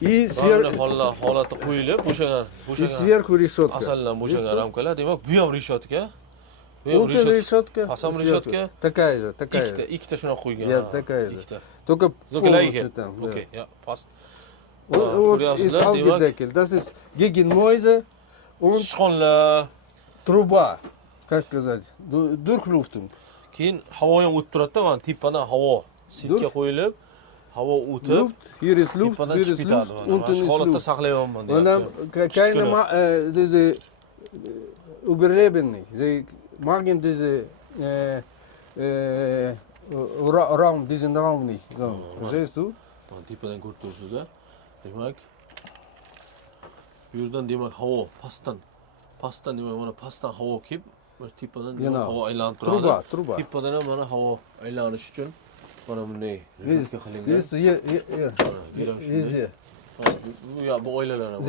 И holatda qo'yilib, bo'shagan сверху решетка. asaldan bo'shagan ramkalar, demak bu ham rishotka. Bu ham Unten решетка. Past ham rishotka. Такая же. Ikkita shuna qo'ygan. Ja, такая же. Ikkita. Только So gleiche. полностью там. да. Okay, ja, passt. Вот ist aufgedeckelt. Das ist gegen Mäuse und Sichqonlar, труба. Как сказать? Durchluftung. keyin havo ham o'tib turadi-da, mana tepadan havo sitga qo'yilib, havo o'tib, Luft, hier ist Luft, tepadan hier chiqib ist ketadi. Luft, Mana unten shu ist holatda Luft. saqlayapman Und dann keine diese überleben nicht. Sie machen diese Raum, diesen Raum nicht. So, verstehst du? Tepadan ko'rib turibsizlar. Demak, bu yerdan demak havo pastdan demak mana pastdan havo kelib, mana tepadan havo aylanib turadi. Truba. Tepadan ham mana havo aylanish uchun mana bunday Видишь, везде. Bu oilalar ham.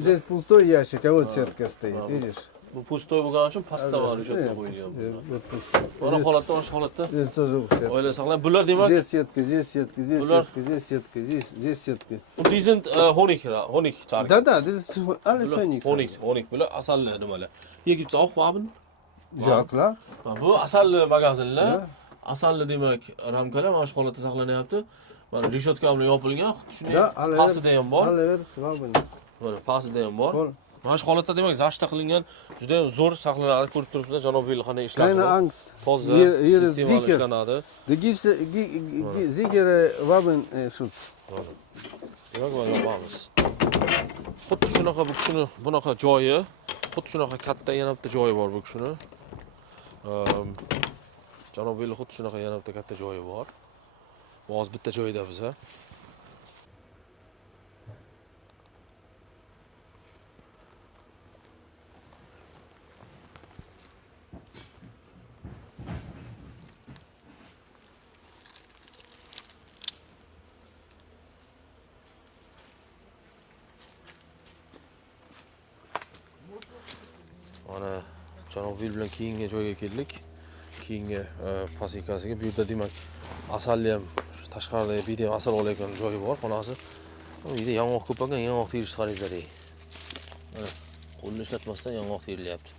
Здесь пустой ящик, а вот сетка стоит, видишь? Bu pustoy bo'lgani uchun pastda bor reshetka qo'yilgan. Вот пустой. Mana holatda, boshqa holatda Здесь тоже сетка. oila saqlanib. Bular demak Здесь сетка, здесь сетка, здесь Bular- сетка, здесь сетка, здесь сетка. Dizent honig chark. Да, das ist alles Phoenix. Honig bular asallar nimalar. Hier gibt's auch Waben. Ja, klar. Bu asal magazinlar. Ja. Asalli demak ramkalar mana shu holatda saqlanyapti. Mana reshetka bilan yopilgan, xuddi Ja, shunday pastida ham bor. Alles Waben. Mana pastida ham bor. Voll. Mana shu holatda demak zashta qilingan, juda ham zo'r saqlanadi. Ko'rib turibsizlar, janob Beyli qanday Keine ishlanadi. Angst. Toza Hier ist sistema sicher. ishlanadi. Da gibt's sichere Wabenschutz. Demak, mana yopamiz. Xuddi shunaqa bu kishini bunaqa joyi, xuddi shunaqa katta yana bitta joyi bor bu kishini. Janob Beyli xuddi shunaqa yana bitta katta joyi bor. Bu hozir bitta joyda biz. Mana janob Beyli bilan keyingi joyga keldik. Keyingi pasikasiga. Bu yerda demak asalli ham tashqarida video asal olayotgan joyi bor, xonasi. Bu yerda yong'oq ko'paygan, yong'oq terish xaridlari. Mana qo'lni ishlatmasdan yong'oq terilyapti.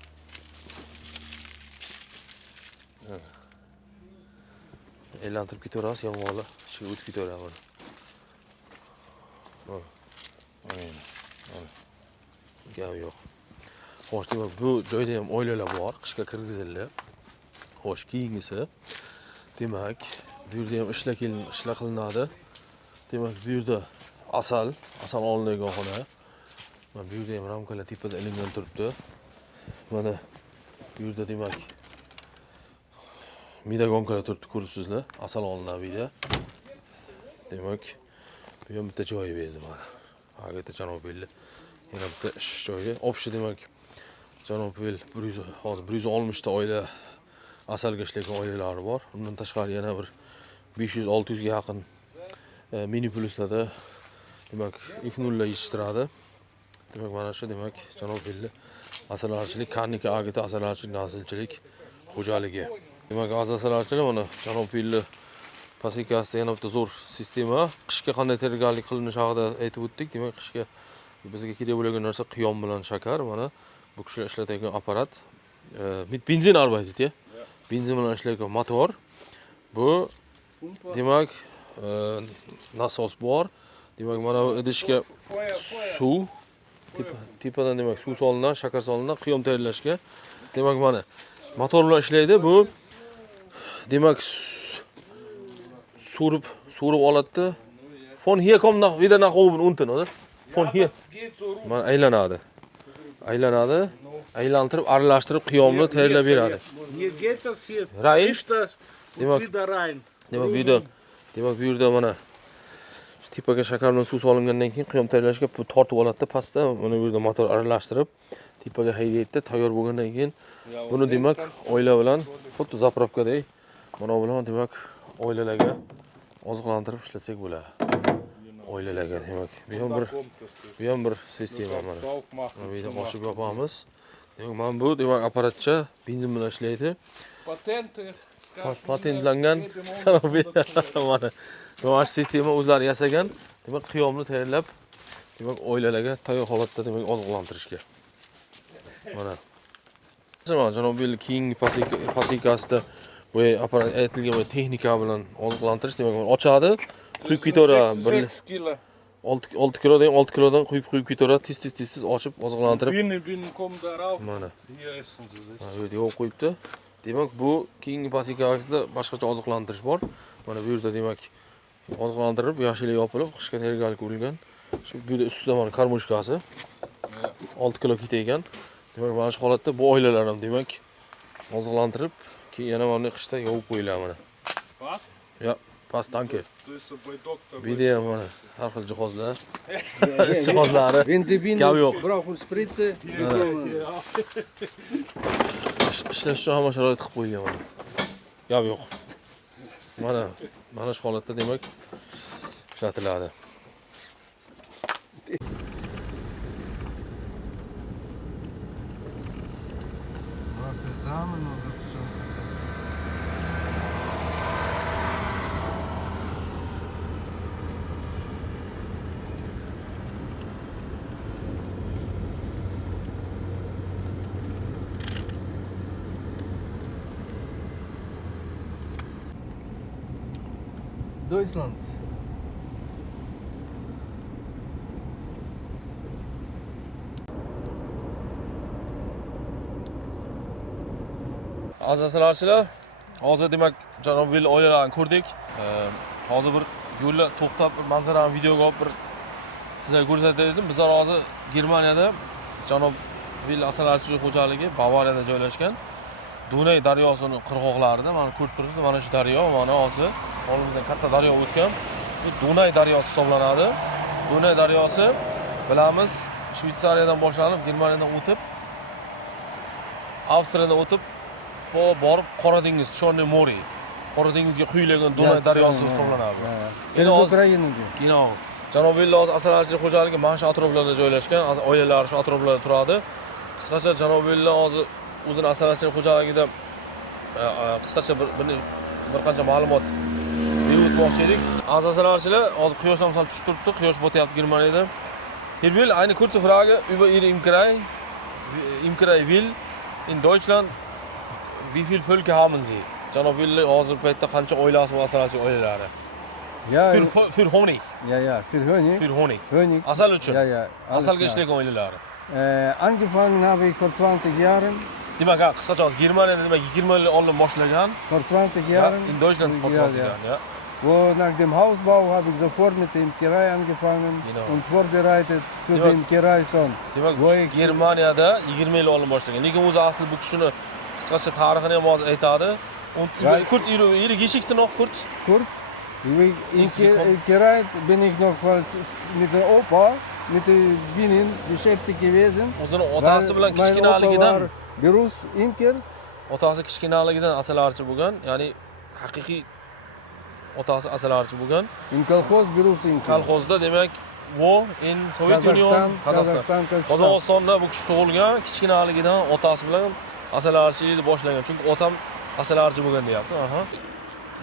Aylantirib ketaverasiz, yong'oqlar ichiga o'tib ketaveradi. Mana. Gap yo'q. Xo'sh, demak bu joyda ham oilalar bor, qishga kirgizildi. Xo'sh, keyingisi demak bu yerda ham ishlar qilinadi. Demak bu yerda asal olinadigan xona. Mana bu yerda ham ramkalar tepada ilingan turibdi. Mana bu yerda demak midagonkalar turibdi, ko'ribsizlar. Asal olinadi bu yerda. Demak bu ham bitta joyi berdi mana. Haqida janob Beyli yana bitta ish joyi. Obshi demak janob Beyli hozir 160 ta oila asalga ishlayotgan oilalari bor. Undan tashqari yana bir 500-600 ga yaqin mini pluslarda demak ifnullar yetishtiradi. Demak mana shu demak janob Beyli asalarichilik, Karnika agita asalarichilik, naslchilik xo'jaligi. Demak asalarichilar mana janob Beyli pasikasida yana bitta zo'r sistema. Qishga qanday tayyorgarlik qilinishi haqida aytib o'tdik. Demak qishga bizga kerak bo'lgan narsa qiyom bilan shakar. Mana bu kishilar ishlatayotgan apparat benzin arbeitet, benzin bilan ishlayotgan motor. Bu demak nasos bor. Demak mana bu idishga suv tepadan demak suv solinadi, shakar solinadi qiyom tayyorlashga. Demak mana motor bilan ishlaydi. Bu demak surib oladi. Von hier kommt nach wieder nach oben unten, oder? Von hier. Mana aylanadi. Aylantirib, aralashtirib qiyomni tayyorlab beradi. Hier geht das hier. Rein. Ist das und Demak, wieder rein. Demak bu yerda mana tepaga shakar bilan suv solingandan keyin qiyom tayyorlashga tortib oladi pastda. Mana bu yerda motor aralashtirib tepaga haydaydi. Tayyor bo'lgandan keyin buni demak oila bilan xuddi zapravkadek mana bilan demak oilalarga oziqlantirib ishlatsak bo'ladi. Oilalarga demak bu ham bir sistema mana. Bu yerda ochib yopamiz. Demak mana bu demak apparatcha benzin bilan ishlaydi. Patent ist Patentlangan mana bu sistema o'zlari yasagan. Demak qiyomni tayyorlab demak oilalarga tayyor holatda demak oziqlantirishga. Mana. Janob Beyli keyingi pasikasida bu apparat aytilgan bu texnika bilan oziqlantirish demak ochadi, quyib ketaveradi. 6 kilo. 6 kilodan 6 kilodan quyib ketaveradi, tez ochib oziqlantirib. Binnen kommen darauf. Mana. Hier essen sie das. Bu yerda yo'q qo'yibdi. Demak bu keyingi pasikasida boshqacha oziqlantirish bor. Mana bu yerda demak oziqlantirib, yashillik yopilib, qishga tayyorgarlik ko'rilgan. Shu bu yerda ustida mana karmushkasi 6 kilo ketayotgan. Demak mana shu holatda bu oilalar ham demak oziqlantirib, keyin yana mana qishda yovib qo'yiladi mana. Was? Ya, Passt, danke. Das ist bei Doktor. Video mana har xil jihozlar. Ish jihozlari. Wenn die Bienen Gab yo'q. brauchen Spritze, Ishlash uchun hamma sharoit qilib qo'yilgan mana. Gap yo'q. Mana shu holatda demak ishlatiladi. zusammen oder so. Deutschland. Aziz asrlarchilar, hozir demak janob Will oilalarini ko'rdik. Hozir bir yo'lda to'xtab bir manzarani videoga olib bir sizlarga ko'rsatay dedim. Bizlar hozir Germaniyada janob Will asrlarchilik xo'jaligi Bavariyada joylashgan. Dunay daryosining qirg'oqlarida mana ko'rib turibsiz, mana shu daryo, mana hozir oldimizdan katta daryo o'tgan. Bu Dunay daryosi hisoblanadi. Dunay daryosi bilamiz Shvetsariyadan boshlanib, Germaniyadan o'tib, Avstriyadan o'tib borib Qora dengiz, Chorniy Mori, Qora dengizga quyilagan Dunay daryosi hisoblanadi. Sen Ukrainaga. Kino. Janob Will asrlarchilik xo'jaligi mana shu atroflarda joylashgan, oilalari shu atroflarda turadi. Qisqacha janob Will hozir o'zini asrlarchilik xo'jaligida qisqacha bir qancha ma'lumot berib o'tmoqchi edik. Aziz asrlarchilar, hozir quyosh ham sal tushib turibdi, quyosh botyapti Germaniyada. Herr Will, eine kurze Frage über Ihre Imkerei Will in Deutschland. Wie viele Völker haben Sie? Janob Will hozir paytda qancha oilasi bor asrlarchilik oilalari? Ja, Für Honig. ja, für Honig. Für Honig. Honig. Asal uchun. Ja, alles Asalga klar. ishlagan oilalari. Angefangen habe ich vor 20 Jahren. Demak, qisqacha hozir Germaniyada demak 20 yil oldin boshlagan. Vor 20 Ja, Jahren. in Deutschland vor 20 Jahren, ja. Wo nach dem Hausbau habe ich sofort mit der Imkerei angefangen Genau. und vorbereitet für Demak- die Imkerei schon. Demak, Wo ich Germaniyada 20 yil oldin boshlagan. Lekin o'zi asli bu kishini qisqacha tarixini ham hozir aytadi. Und Ja. kurz ihre Geschichte noch kurz. kurz, Sie kommen- Imkerei bin ich noch mit der Opa, mit den Bienen beschäftigt gewesen. O'zini otasi bilan Mein Opa kichkinaligidan, war Berufsimker. otasi kichkinaligidan asalarichi bo'lgan, ya'ni haqiqiy otasi asalarichi bo'lgan. In Kolkhoz Berufsimker. Kolxozda demak, wo in Sovet Union, Qozog'iston. Qozog'istonda bu kishi tug'ilgan, kichkinaligidan otasi bilan asalarichilikni boshlagan. Chunki otam asalarichi bo'lgan deyapti. Aha.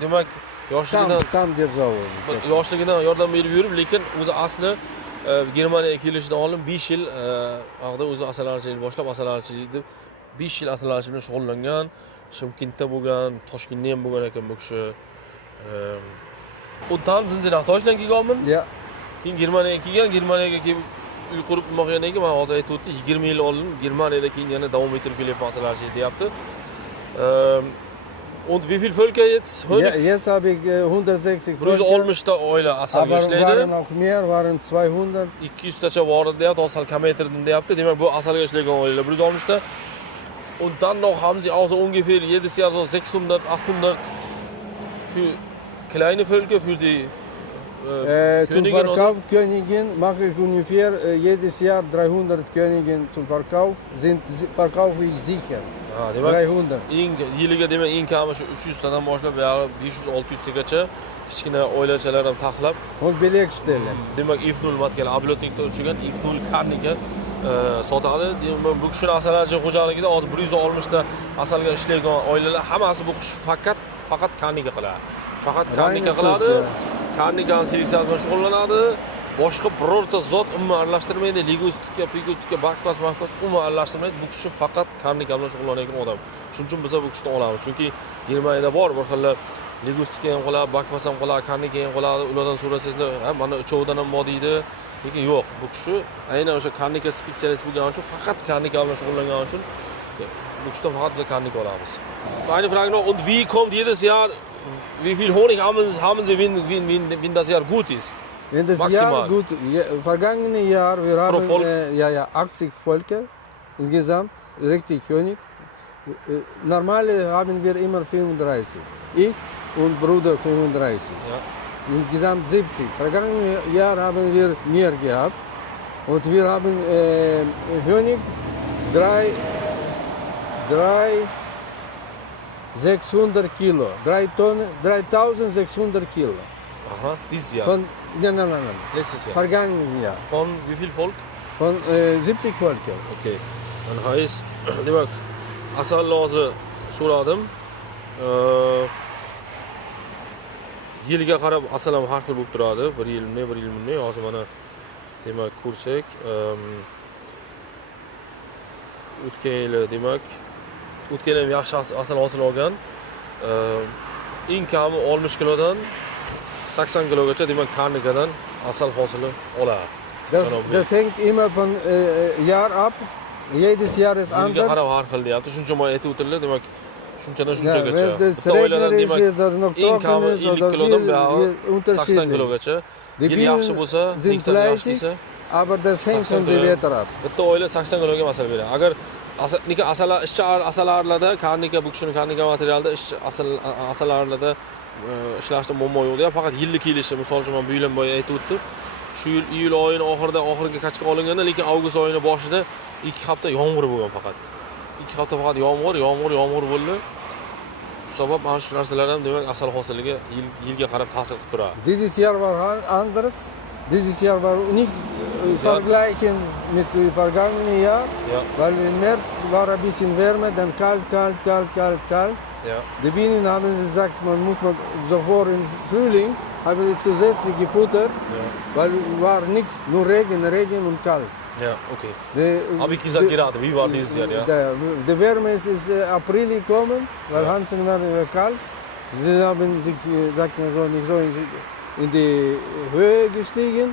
Demak, yoshligidan Sam держал. yoshligidan yordam berib yurib, lekin o'zi asli Germaniyaga kelishidan oldin 5 yil vaqtda o'zi asalarichilik boshlab, asalarichilikni 5 yil asalarichilik bilan shug'ullangan. Shimkentda bo'lgan, Toshkentda ham bo'lgan ekan bu kishi. Und dann sind sie nach Deutschland gekommen. Ja, Keyin Germaniyaga kelgan, Germaniyaga kelib uy qurib bo'lmaganidan keyin mana hozir aytib o'tdi, 20 yil oldin Germaniyada keyin yana davom ettirib kelyapman asalarichilik deyapti. Und wie viel Völker jetzt? ja, jetzt habe ich 160 160 ta oila asalga aber ishlaydi. waren auch mehr, waren 200. 200 tacha bor edi deyapti, hozir sal kamaytirdim deyapti. Demak, bu asalga ishlagan oilalar 160 ta. Und dann noch haben sie auch so ungefähr jedes Jahr so 600, 800 für kleine Völker, für die Zum Königin oder? Verkauf Königin mache ich ungefähr jedes Jahr 300 Königinnen zum Verkauf. Verkaufe ich sicher. Ha, demak, 300. yiliga demak eng kami shu 300 tadan boshlab, buyog'i 500-600 tagacha kichkina oilachalar ham taxlab, Und Belegstelle. demak F0 matgal ablotnikda uchgan F0 karnika sotadi. Demak, bu kishini asalarichilik xo'jaligida hozir 160 ta asalga ishlaydigan oilalar hammasi bu kishi faqat karnika qiladi. Faqat karnika qiladi. Karnikani seleksiyasi bilan shug'ullanadi. Boshqa birorta zot umuman aralashtirmaydi. Ligustika, pigustika, barkpas, umuman aralashtirmaydi. Bu kishi faqat karnika bilan shug'ullanadigan odam. Shuning uchun biz bu kishini olamiz. Chunki Germaniyada bor bir xil ligustika ham qiladi, barkpas ham qiladi, karnika ham qiladi. Ulardan so'rasangizlar, mana uchovidan ham bor deydi. Lekin yo'q, bu kishi aynan o'sha karnika spetsialist bo'lgani uchun, faqat karnika bilan shug'ullangani uchun bu kishidan faqat biz karnika olamiz. Eine Frage noch, und wie kommt jedes Jahr, wie viel Honig haben Sie, wenn das Jahr gut ist? Wenn das Maximal. Jahr gut, vergangene Jahr, wir haben Volk? 80 Völker insgesamt, richtig Honig. Normale haben wir immer 35. Ich und Bruder 35. Ja. Insgesamt 70. Vergangenes Jahr haben wir mehr gehabt und wir haben Honig 600 Kilo, 3 Tonnen, 3600 Kilo. Aha, dieses Jahr. Von, nein. Letztes Jahr. Vergangenes Jahr. Von wie viel Volk? Von 70 Volker. Okay. Dann heißt, demak, asallozi so'radim. Yilga qarab asal ham har xil bo'lib turadi. 1 yilmi, 1 yilmi. Hozir mana demak ko'rsak, o'tgan yili demak, o'tgan yil ham yaxshi asal hosil olgan. Eng kami 60 kilodan 80 kilogacha demak karnikadan asal hosili oladi. Das hängt immer von Jahr ab. Jedes Jahr ist Yilga anders. qarab har xil deyapti. Shuncha moy aytib o'tildi, demak shunchadan Ja, shunchagacha. wenn das Bitta oiladan regnerisch demak ist oder noch eng trocken kami ist 50 oder kilodan viel, buyog'i 80 unterschiedlich. kilogacha. Die Yil yaxshi Bienen bo'lsa, sind nektar yaxshi fleißig, desa, aber das hängt 80 von dem kilo. Wetter ab. bitta oila 80 kiloga masal beradi. Agar nika ishchi asallarlarda karnika bu kishining karnika materialida ishchi asallarlarda ishlashda muammo yo'q deyapti. Faqat yillik kelishi, misol uchun men bu yil ham boya aytib o'tdim. Shu yil iyul oyining oxiriga kachqa olinganda, lekin avgust oyining boshida 2 hafta yomg'ir bo'lgan faqat. 2 hafta faqat yomg'ir bo'ldi. Shu sabab mana shu narsalar ham demak asal hosiliga yilga qarab ta'sir qilib turadi. Dieses Jahr war anders. Dieses Jahr war nicht vergleichen mit dem vergangenen Jahr, Ja, weil im März war ein bisschen wärmer, dann kalt. ja. Die Bienen haben gesagt, man muss sofort im Frühling haben wir zusätzlich gefuttert, Ja, weil war nichts, nur Regen und kalt. ja, okay. Die, Habe ich gesagt gerade, wie war dieses Jahr, ja? Die Wärme ist April gekommen, weil Ja. Hansen war kalt. Sie haben sich, sagt man so, nicht so in die Höhe gestiegen.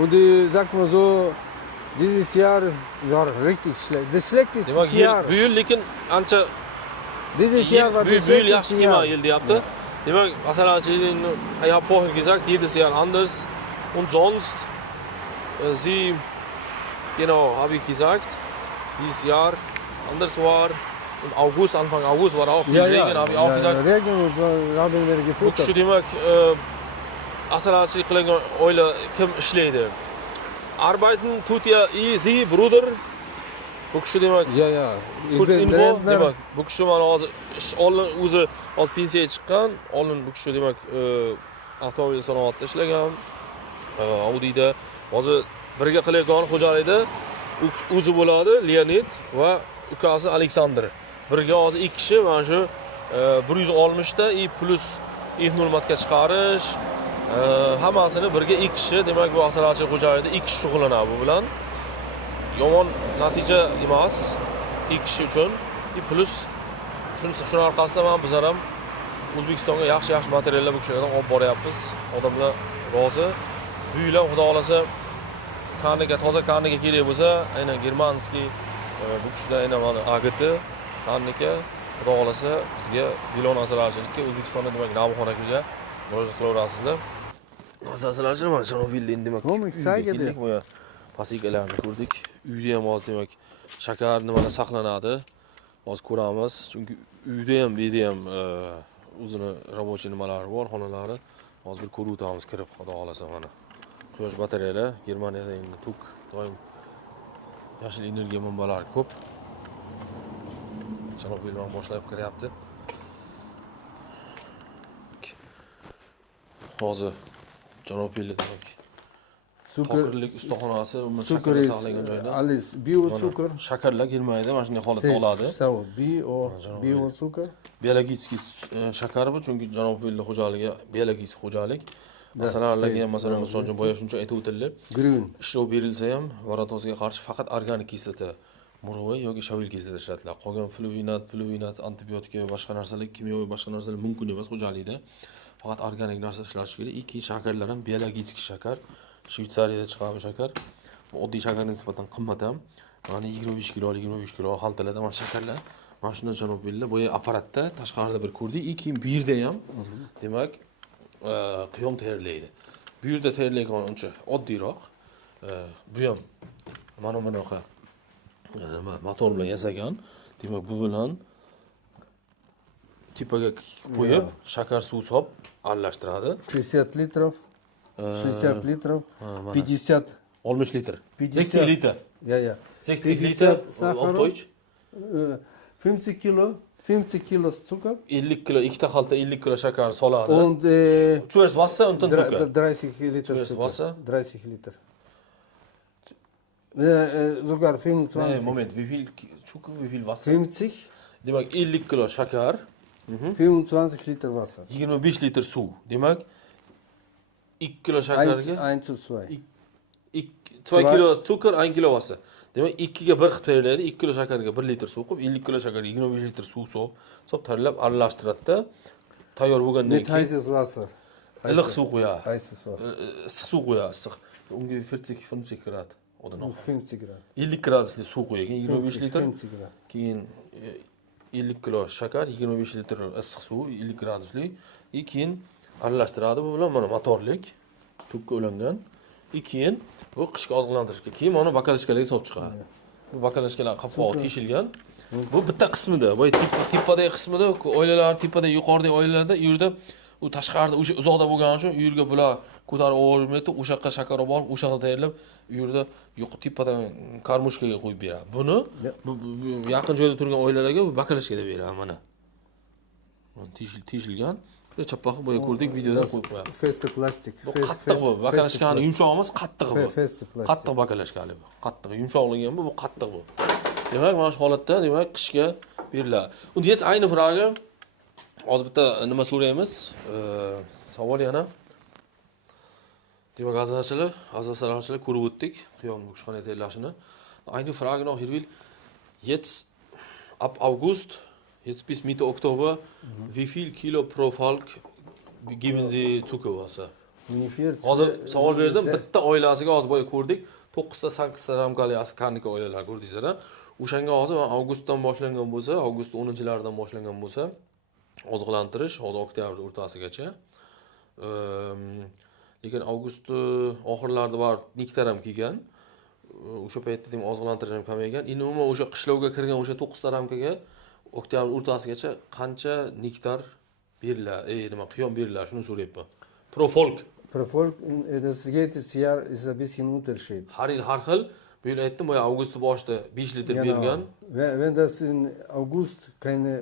Und sagt man so, dieses Jahr war richtig schlecht. Das schlechteste Demak, Jahr. bu yil lekin ancha Dieses Jahr war bu das yil yaxshi schlechteste kelmagan Jahr. yil deyapti. Demak, masalan, ich habe vorhin gesagt, jedes Jahr anders und sonst sie genau, habe ich gesagt, dieses Jahr anders war und Anfang August war auch viel Regen, habe ich auch gesagt. Regen und haben wir Bu gefuttert. kishi demak, asalchilik qilgan oila kim ishlaydi? Arbeiten tut ja Sie, Bruder. Bu kishi demak, Ja. Ich kurz bin info Rentner. demak, bu kishi mana hozir o'zi pensiyaga chiqqan, bu kishi demak avtomobil sanoatida ishlagan. Audi'da hozir birga qilayotgan xo'jalikda o'zi bo'ladi, Leonid va ukasi Aleksandr. Birga hozir 2 kishi mana shu 160 ta plus nurmatga chiqarish hammasini birga 2 kishi demak bu asalchilik xo'jaligida 2 kishi shug'ullanadi bu bilan. Yomon natija emas 2 kishi uchun. Plus shuni orqasida ham bizlar ham O'zbekistonga yaxshi materiallar bu kishilardan olib boryapmiz. Odamlar rozi. Bu yil ham xudo xolasa toza karnika kerak bo'lsa, aynan germanskiy bu kishida aynan mana AGT karnika xudo xolasa bizga Bilon asalchilikka O'zbekistonda demak Navxonaga murojaat qilaverasizlar. Asalchilik mana Chernobilda demak. Ko'm, zeige dir. Pasikalarni ko'rdik. Uyda ham hozir demak shakar nimalar saqlanadi. Hozir ko'ramiz. Chunki uyda ham, bu yerda ham o'zini rabochiy nimalari bor, xonalari. Hozir bir ko'rib o'tamiz kirib, xudo xolasa mana. Quyosh batareyalar Germaniyada endi tok doim yashil energiya manbalari ko'p. Chernobildan boshlab kiryapti. Hozir Chernobilda demak To'g'rilik ustaxonasi, Zucker ist alles Bio-Zucker. Shakarlar Germaniyada mana shunday holatda oladi. Bio-Zucker. Biologический shakar bu, chunki Chernobilda xo'jaligi biologik xo'jalik. Masalanlarga ham masalan misol uchun boya shuncha aytib o'tildi. Grün. Ishlov berilsa ham varatozga qarshi faqat organik kislota, murg'oy yoki shavil kislota ishlatiladi. Qolgan fluvinat, antibiotika va boshqa narsalar, kimyoviy boshqa narsalar mumkin emas xo'jalikda. Faqat organik narsa ishlatish kerak. Ikki shakarlar ham biologik shakar. Shvetsariyada chiqqan bu shakar. Bu oddiy shakarga nisbatan qimmat ham. Mana 25 kilo xaltalarda mana shakarlar. Mana shundan Chernobilda boya apparatda tashqarida bir ko'rdik. Keyin bu yerda ham demak qiyom tayyorlaydi. Bu yerda tayyorlaygan uncha oddiyroq. Bu ham mana bunaqa motor bilan yasagan. Demak, bu bilan tepaga qo'yib, shakar suv solib aralashtiradi. 60 litrов, 60 litrов, 50, 60 litr. 50. 60 litr. ja. 60 litr сахара, auf Deutsch. 50 Kilo Zucker 50 kilo, ikkita xalta 50 kilo shakar soladi. und Zuerst Wasser und dann Zucker. 30 Liter Zuerst Zucker. Wasser? 30 Liter. Sogar 25. Nee, Moment, wie viel Zucker, wie viel Wasser? 50, Demak 50 kilo shakar, 25 Liter Wasser. 25 litr suv. Demak 2 kilo shakarga 1 zu 2. 2 kilo zucker, 1 kilo Wasser. Demak 2 ga 1 qilib tayyorlaydi. 2 kilo shakarga 1 litr suv qo'yib, 50 kilo shakarga 25 litr suv solib tayyorlab aralashtiradi-da. Tayyor bo'lgandan Nicht keyin heißes Wasser. iliq suv qo'yadi. Heißes Wasser. Issiq suv qo'yadi, issiq. Ungefähr 40-50 grad. Oder noch. 50 Grad. 50 gradusli suv qo'ygan, 25 litr. 50 Grad. Keyin 50 kilo shakar, 25 litr issiq suv, 50 gradusli. Keyin aralashtiradi bu bilan mana motorlik tubga ulangan. Keyin bu qishga oziqlantirishga. Keyin mana bakalashkalarga solib chiqadi. Bu bakalashkalar qopqog'i teshilgan. Bu bitta qismida, voy tepadagi qismida, oilalar tepada, yuqoridagi oilalarda u yerda u tashqarida o'sha uzoqda bo'lgani uchun u yerga bular ko'tarib olmaydi, o'sha yoqqa shakar olib borib, o'sha yerda tayyorlab, u yerda tepadan karmushkaga qo'yib beradi. Buni bu yaqin joyda turgan oilalarga bu bakalashkada beradi mana. Teshilgan. Chapaqi boya ko'rdik, videoda qo'yib qo'yadi. Feste plastik. Qattiq bu. Bakalashkani yumshoq emas, qattiq bu. Feste plastik. Qattiq bakalashkali bu. Qattiq, yumshoqlangan bu, qattiq bu. Demak, mana shu holatda, demak, qishga beriladi. Und jetzt eine Frage. Hozir bitta nima so'raymiz? Savol yana. Demak, azizalar ko'rib o'tdik qiyom qishxona tayyorlashini. Eine Frage noch, Herr Will. Jetzt ab August, jetzt bis Mitte Oktober, wie viel Kilo pro Volk geben Sie Zuckerwasser? Hozir savol berdim. Bitta oilasiga hozir boya ko'rdik. 9 ta 8 ta ramkali karnika oilalar ko'rdingizlar. O'shanga hozir avgustdan boshlangan bo'lsa, avgust 10-laridan boshlangan bo'lsa, oziqlantirish hozir oktyabr o'rtasigacha. Lekin avgust oxirlarida bor nektar ham kelgan. O'sha paytda ham oziqlantirish ham kamaygan. Endi umuman o'sha qishlovga kirgan o'sha 9 ta ramkaga oktyabr o'rtasigacha qancha nektar beriladi? Nima qiyom beriladi, shuni so'rayapman. Pro Volk. Pro Volk, das jedes Jahr ist ein bisschen Unterschied. Har yil har xil. Bu yil aytdim, boya avgust boshida 5 litr bergan. Wenn das in August keine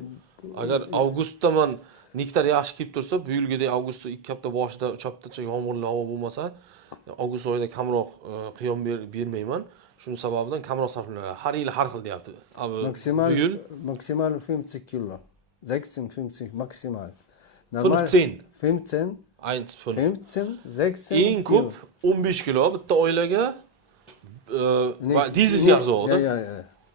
Agar avgustda man nektar yaxshi kelib tursa, bu yilgidek avgustda 2 hafta boshida 3 haftacha yomg'irli havo bo'lmasa, avgust oyida kamroq qiyom bermayman. Shuning sababidan kamroq sarflanadi. Har yil har xil deyapti. Maximal 50 Kilo. 56 maximal. 15. 15, 1,5. 16. Eng ko'p 15 kilo bitta oilaga dieses Jahr so, oder? Ja.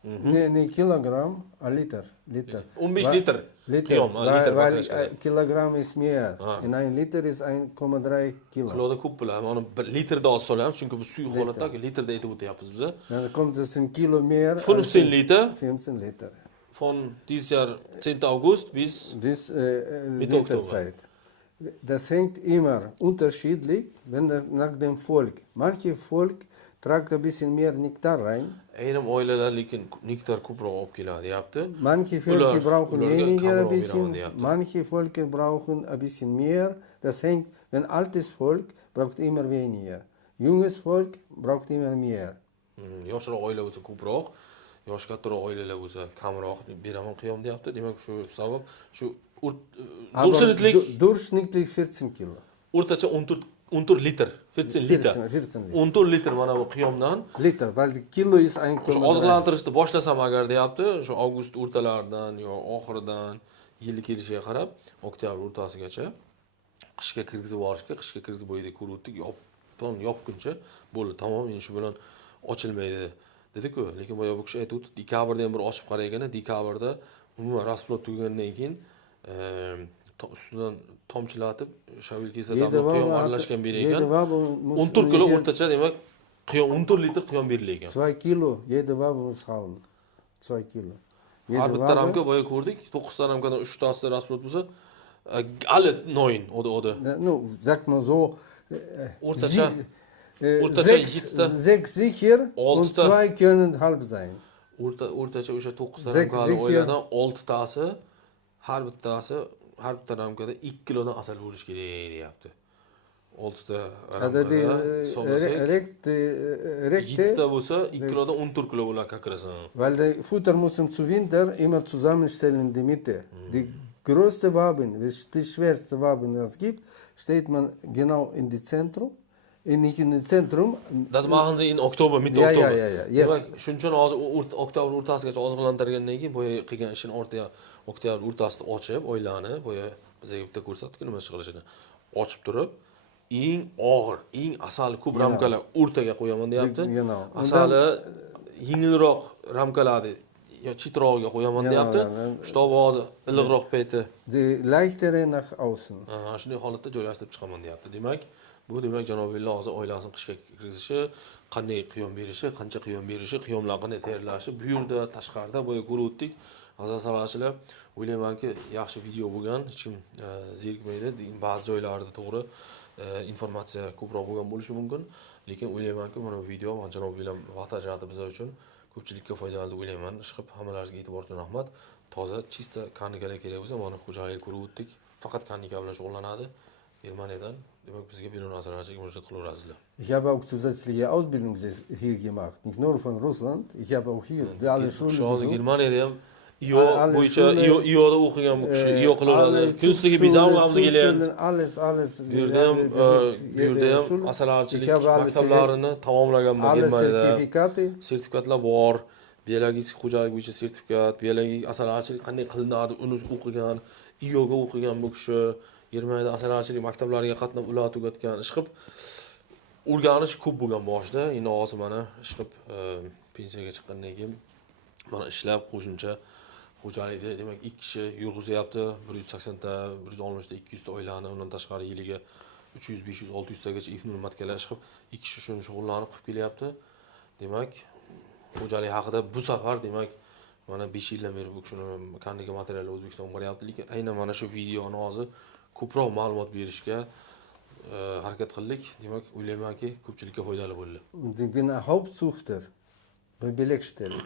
Ne Kilogramm, ein Liter. 15 litr. Qiyom, litr weil bakalashka. Kilogramm ist mehr. In 1 Liter ist 1,3 Kilo. Kiloda ko'p bo'ladi. Mana 1 litrda oz solyapmiz, chunki bu suyuq holatda litrda aytib o'tyapmiz biz. Dann kommt es ein Kilo mehr. 15 Liter 15 Liter. von dieses Jahr 10. August bis Bis Mitte Oktober. Winterzeit. Das hängt immer unterschiedlich, wenn nach dem Volk. Manche Volk tragt ein bisschen mehr Nektar rein. Ayrim oilalar lekin nektar ko'proq olib keladi, deyapti. Manche Völker brauchen ularga weniger ein kamroq bisschen, beraman, deyapti. manche Völker brauchen ein bisschen mehr. Das hängt, wenn altes Volk braucht immer weniger. Junges Volk braucht immer mehr. Yoshroq oila bo'lsa ko'proq, yosh kattaroq oilalar bo'lsa kamroq beraman qiyom deyapti. Demak, shu sabab shu Durchschnittlich 14 Kilo. o'rtacha 14 litr, 14 litr. 14 Liter. 14 litr mana bu qiyomdan. Liter, weil die Kilo ist Shu 1,3. oziqlantirishni boshlasam agar deyapti, shu avgust o'rtalaridan yo oxiridan yili kelishiga qarab, oktyabr o'rtasigacha qishga kirgizib yuborishga, qishga kirgizib bo'yida ko'rib o'tdik, yopguncha bo'ldi, tamom, endi shu bilan ochilmaydi dedi-ku. Lekin boya bu kishi aytib o'tdi, dekabrda ham bir ochib qaraganda, dekabrda umuman rasplot tugagandan keyin ustidan tomchilatib, shavilkasi qiyom aralashgan berilgan. 14 kilo o'rtacha, demak, qiyom 14 litr qiyom berilgan. 2 Kilo, jede Wabe muss hauen. 2 Kilo. Har bitta ramka boya ko'rdik, 9 ta ramkadan 3 tasi rasplot bo'lsa, alle 9 oder. No, sag mal so, O'rtacha 6 sicher und 6 2 können halb sein. O'rtacha o'sha 9 ta ramkali oiladan 6 tasi har bitta ramkada 2 kilodan asal bo'lish kerak deyapti. 6 ta Adadi ramkada solmasak, rekte 7 ta bo'lsa 2 kilodan 14 kilo bo'lar kakirasan. weil der Futter muss zu Winter immer zusammenstellen in die Mitte. Die größte Waben, die schwerste Waben, die es gibt, steht man genau in die Zentrum. Nicht in den Zentrum. Das machen sie in Oktober, Mitte Ja, Oktober. ja, ja, ja. Demak, shuning uchun hozir oktabr o'rtasigacha oziqlantirgandan keyin boya qilgan ishini o'rtaga oktabr o'rtasida ochib, oylarni boya bizga bitta ko'rsatdik nima ish qilishini. Ochib turib, eng og'ir, eng asali ko'p ramkalar o'rtaga qo'yaman deyapti. Genau. Asali yengilroq ramkalarni yo chitrog'iga qo'yaman deyapti. Shtob hozir iliqroq payti. Die leichtere nach außen. Shunday holatda joylashtirib chiqaman deyapti. Demak, bu demak Janobullo hozir oilasini qishga kirgizishi, qanday qiyom berishi, qancha qiyom berishi, qiyomlar qanday tayyorlashi, bu yerda tashqarida boya ko'rib o'tdik. Aziz salachilar, o'ylaymanki, yaxshi video bo'lgan, hech kim zerikmaydi. Ba'zi joylarda to'g'ri informatsiya ko'proq bo'lgan bo'lishi mumkin, lekin o'ylaymanki, mana bu video Janobullo vaqt ajratib bizlar uchun ko'pchilikka foydali deb o'ylayman. Ishqib hammalaringizga e'tibor uchun rahmat. Toza, chista karnikalar kerak bo'lsa, mana xo'jalik ko'rib o'tdik. Faqat karnika bilan shug'ullanadi. Germaniyadan. Demak, bizga bino asarlarga murojaat qilaverasizlar. Ich habe auch zusätzliche Ausbildung hier gemacht, nicht nur von Russland, ich habe auch hier die alle Schulen Hozir besucht. Germaniyada ham IO Alle bo'yicha Schule- IOda o'qigan bu kishi IO qilaveradi. Künstliche Besaugung qilyapti. Alles. Bu yerda ham asalarichilik maktablarini tamomlaganman alle Germaniyada. Zertifikate. Sertifikatlar bor. Biologik xo'jalik bo'yicha sertifikat, biologik asalarichilik qanday qilinadi, uni o'qigan, IOga o'qigan bu kishi. Germaniyada asalarichilik maktablariga qatnab ular tugatgan. Ishqib o'rganish ko'p bo'lgan boshda. Endi hozir mana ishqib pensiyaga chiqqandan keyin mana ishlab qo'shimcha xo'jalikda demak 2 kishi yurg'izyapti. 180 ta, 160 ta, 200 ta oilani, undan tashqari yiliga 300, 500, 600 tagacha ifnul matkalar ishqib 2 kishi shuni shug'ullanib qilib kelyapti. Demak, xo'jalik haqida bu safar demak mana 5 yildan beri bu kishini karnika materiallar O'zbekistonga boryapti, lekin aynan mana shu videoni hozir ko'proq ma'lumot berishga harakat qildik. Demak, o'ylaymanki, ko'pchilikka foydali bo'ldi. Und ich bin ein Hauptsuchter bei Belegstelle.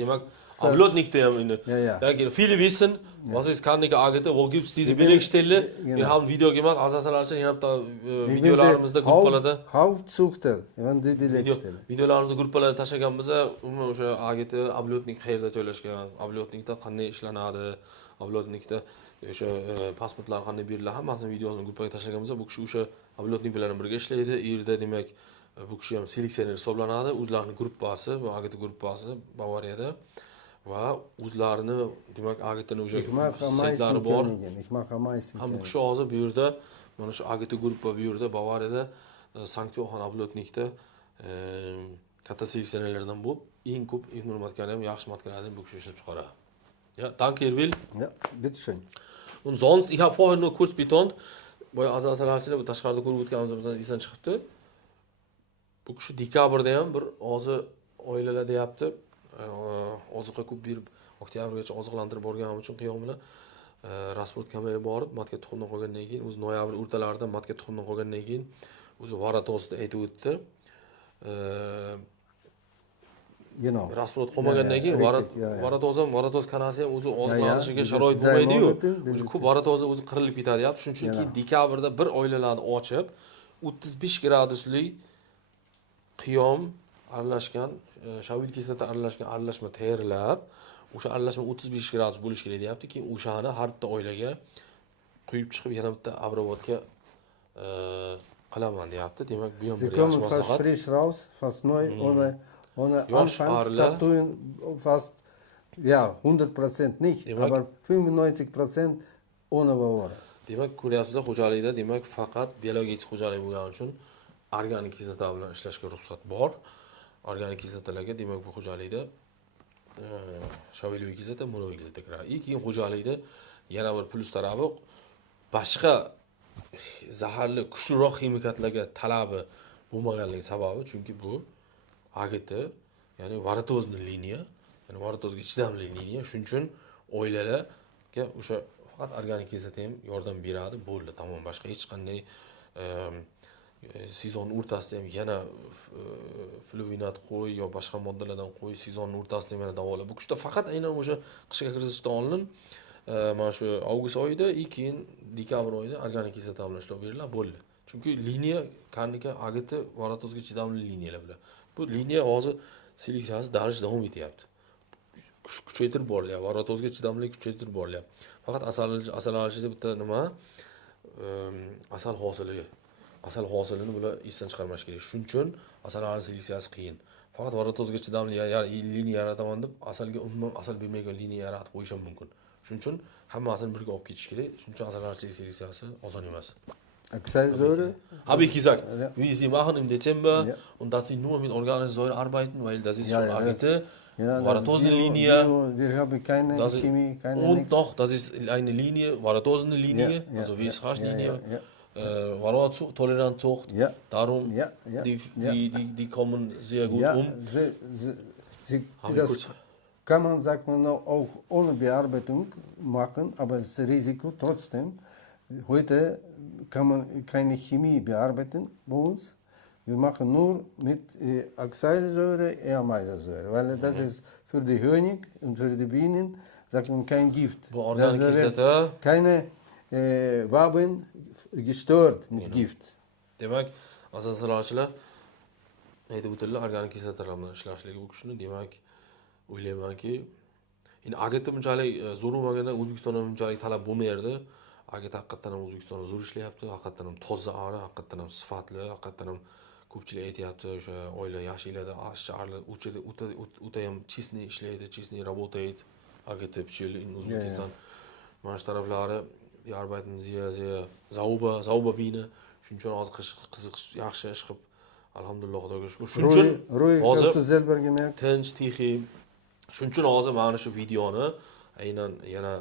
Demak, Ablotnikda ham endi. Ja. Viele wissen, was ist Karnika AGT, wo gibt's diese Belegstelle? Genau. Wir haben ein Video gemacht, azasalarcha yana bitta videolarimizda gruppalarda Hauptsuchter von der Belegstelle. videolarimizda gruppalarda tashlaganmiz. Umuman o'sha AGT Ablotnik qayerda joylashgan, Ablotnikda qanday ishlanadi, Ablotnikda o'sha pasportlar qanday beriladi, hammasini videosini gruppaga tashlaganmiz. Bu kishi o'sha Ablotnik bilan birga ishlaydi. Yerda demak bu kishi ham seleksioner hisoblanadi. O'zlarining gruppasi, bu AGT gruppasi Bavariyada va o'zlarini demak AGTning o'sha Ich mache am meisten saytlari bor. Königin. Ich mache am meisten Ham bu Königin. kishi hozir bu yerda mana shu AGT gruppa bu yerda Bavariyada Sankt Johann Ablotnikda katta seleksionerlardan bo'lib, eng ko'p ifnul matkalar ham yaxshi matkalarni bu kishi ishlab chiqaradi. Ja, danke Erbil. Ja, bitteschön. Und sonst, ich habe vorher nur kurz betont, boya azasalarchilar bu tashqarida ko'rib o'tganimizdan esdan chiqibdi. Bu kishi dekabrda ham bir hozir oilalar deyapti. Oziqa ko'p berib, oktyabrgacha oziqlantirib borganim uchun qiyom bilan Rasport kamaya borib, matga tuxumdan qolgandan keyin, o'zi noyabr o'rtalarida matga tuxumdan qolgandan keyin o'zi varatosida aytib o'tdi. Genau. Rasport qolmagandan keyin varatoz kanasi ham o'zi oziqlanishiga Ya, sharoit ya. bo'lmaydi-yu. Zamonatin, O'zi ko'p varatozi o'zi qirilib ketadi, deyapti. Shuning uchun keyin dekabrda bir oilalarni ochib, 35 gradusli qiyom aralashgan, shavil kislota aralashgan aralashma tayyorlab, o'sha aralashma 35 gradus bo'lishi kerak deyapti. Keyin o'shani har bitta oilaga quyib chiqib, yana bitta obravotga qilaman deyapti. Demak, bu ham Sie bir yaxshi kommen fast maslahat. frisch raus, fast neu, ohne Josh Arle. Anfangsstatuen, fast, ja, 100% nicht, Demek- aber 95% ohne Bavara. Demak, ko'ryapsizlar, xo'jalikda demak faqat biologik xo'jalik bo'lgani uchun organik kislota bilan ishlashga ruxsat bor. Organik kislotalarga demak bu xo'jalikda shaviloviy kislota, monoviy kislota kiradi. Keyin xo'jalikda yana bir plus tarafi boshqa zaharli kuchliroq ximikatlarga talabi bo'lmaganligi sababi, chunki bu AGT, ya'ni varatozli liniya, ya'ni varatozga chidamli liniya. Shuning uchun oilalarga o'sha faqat organik kislota ham yordam beradi, bo'ldi, tamom. Boshqa hech qanday sezon o'rtasida ham yana fluvinat qo'y yo boshqa moddalardan qo'y, sezon o'rtasida ham yana davolash. Bu kuchda faqat aynan o'sha qishga kirzishdan oldin mana shu avgust oyida, keyin dekabr oyida organik kislota bilan ishlab beriladi, bo'ldi. Chunki liniya karnika agiti varatozga chidamli liniyalar bilan. Bu liniya hozir seleksiyasi daraj davom etyapti. Kuchaytirib borilyapti, varatozga chidamli kuchaytirib borilyapti. Faqat asalarichida bitta nima asal hosilini bular esdan chiqarmash kerak. Shuning uchun asalari seleksiyasi qiyin. Faqat varatozga chidamli liniya yarataman deb asalga umuman asal bermaydigan liniya yaratib qo'yish ham mumkin. Shuning uchun hammasini birga olib ketish kerak. Shuning uchun asalarichilik seleksiyasi oson emas. Säure? Habe ich gesagt, Ja. wie Sie machen im Dezember Ja. und dass Sie nur mit organischen Säure arbeiten, weil das ist Ja, schon ja, Agite, Ja, Varatosene-Linie. Wir haben keine Das ist- Chemie, keine Und nichts. doch, das ist eine Linie, Varatosene-Linie, Ja, ja, also ja, WSH-Linie, ja, Varroa-Toleranzzucht. Ja. Darum, Ja, ja, ja. die kommen sehr gut Ja, um. sie, Habe ich das kurz- kann man, sagt man, auch ohne Bearbeitung machen, aber das Risiko trotzdem. Heute kann man keine Chemie bearbeiten bei uns. Wir machen nur mit Acrylsäure, Ameisensäure, weil das ist für die Honig und für die Bienen, sagt man, kein Gift. Bu organik Da wird kislota, keine Waben gestört mit Gift. demak, asoslarchilar aytib o'tdilar, organik kislotalar bilan ishlashligi u kishini, demak, o'ylaymanki, endi agitni bunchalik zo'r bo'lmaganda O'zbekistonda bunchalik talab bo'lmaydi. Agit haqiqatan ham O'zbekistonda zo'r ishlayapti, haqiqatan ham toza ari, haqiqatan ham sifatli, haqiqatan ham ko'pchilik aytyapti, o'sha oila yaxshi ishlaydi, ash'arlar o'ta ham честный ishlaydi, честный работает. Agit pcheli in O'zbekiston. Mana shu taraflari die arbeiten sehr sauber Biene. Shuning uchun hozir qiziq yaxshi ish qilib, alhamdulillah Xudoga shukr. Shuning uchun Ruhig, hast hozir du selber gemerkt? tinch, tixi. Shuning uchun hozir mana shu videoni aynan yana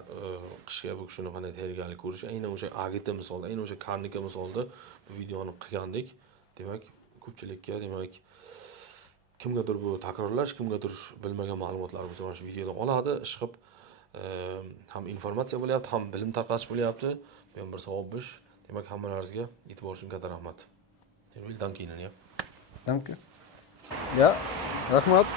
qishga bu kishini qanday tayyorgarlik ko'rish, aynan o'sha agita misolda, aynan o'sha karnika misolda bu videoni qilgandik. Demak, ko'pchilikka, demak, kimgadir bu takrorlash, kimgadir bilmagan ma'lumotlar bo'lsa mana shu videodan oladi, ish qilib ham informatsiya bo'lyapti, ham bilim tarqatish bo'lyapti. Bu ham bir savob ish. Demak, hammalaringizga e'tibor uchun katta rahmat. Danke Ihnen, ja. Danke. Ja, Rahmat.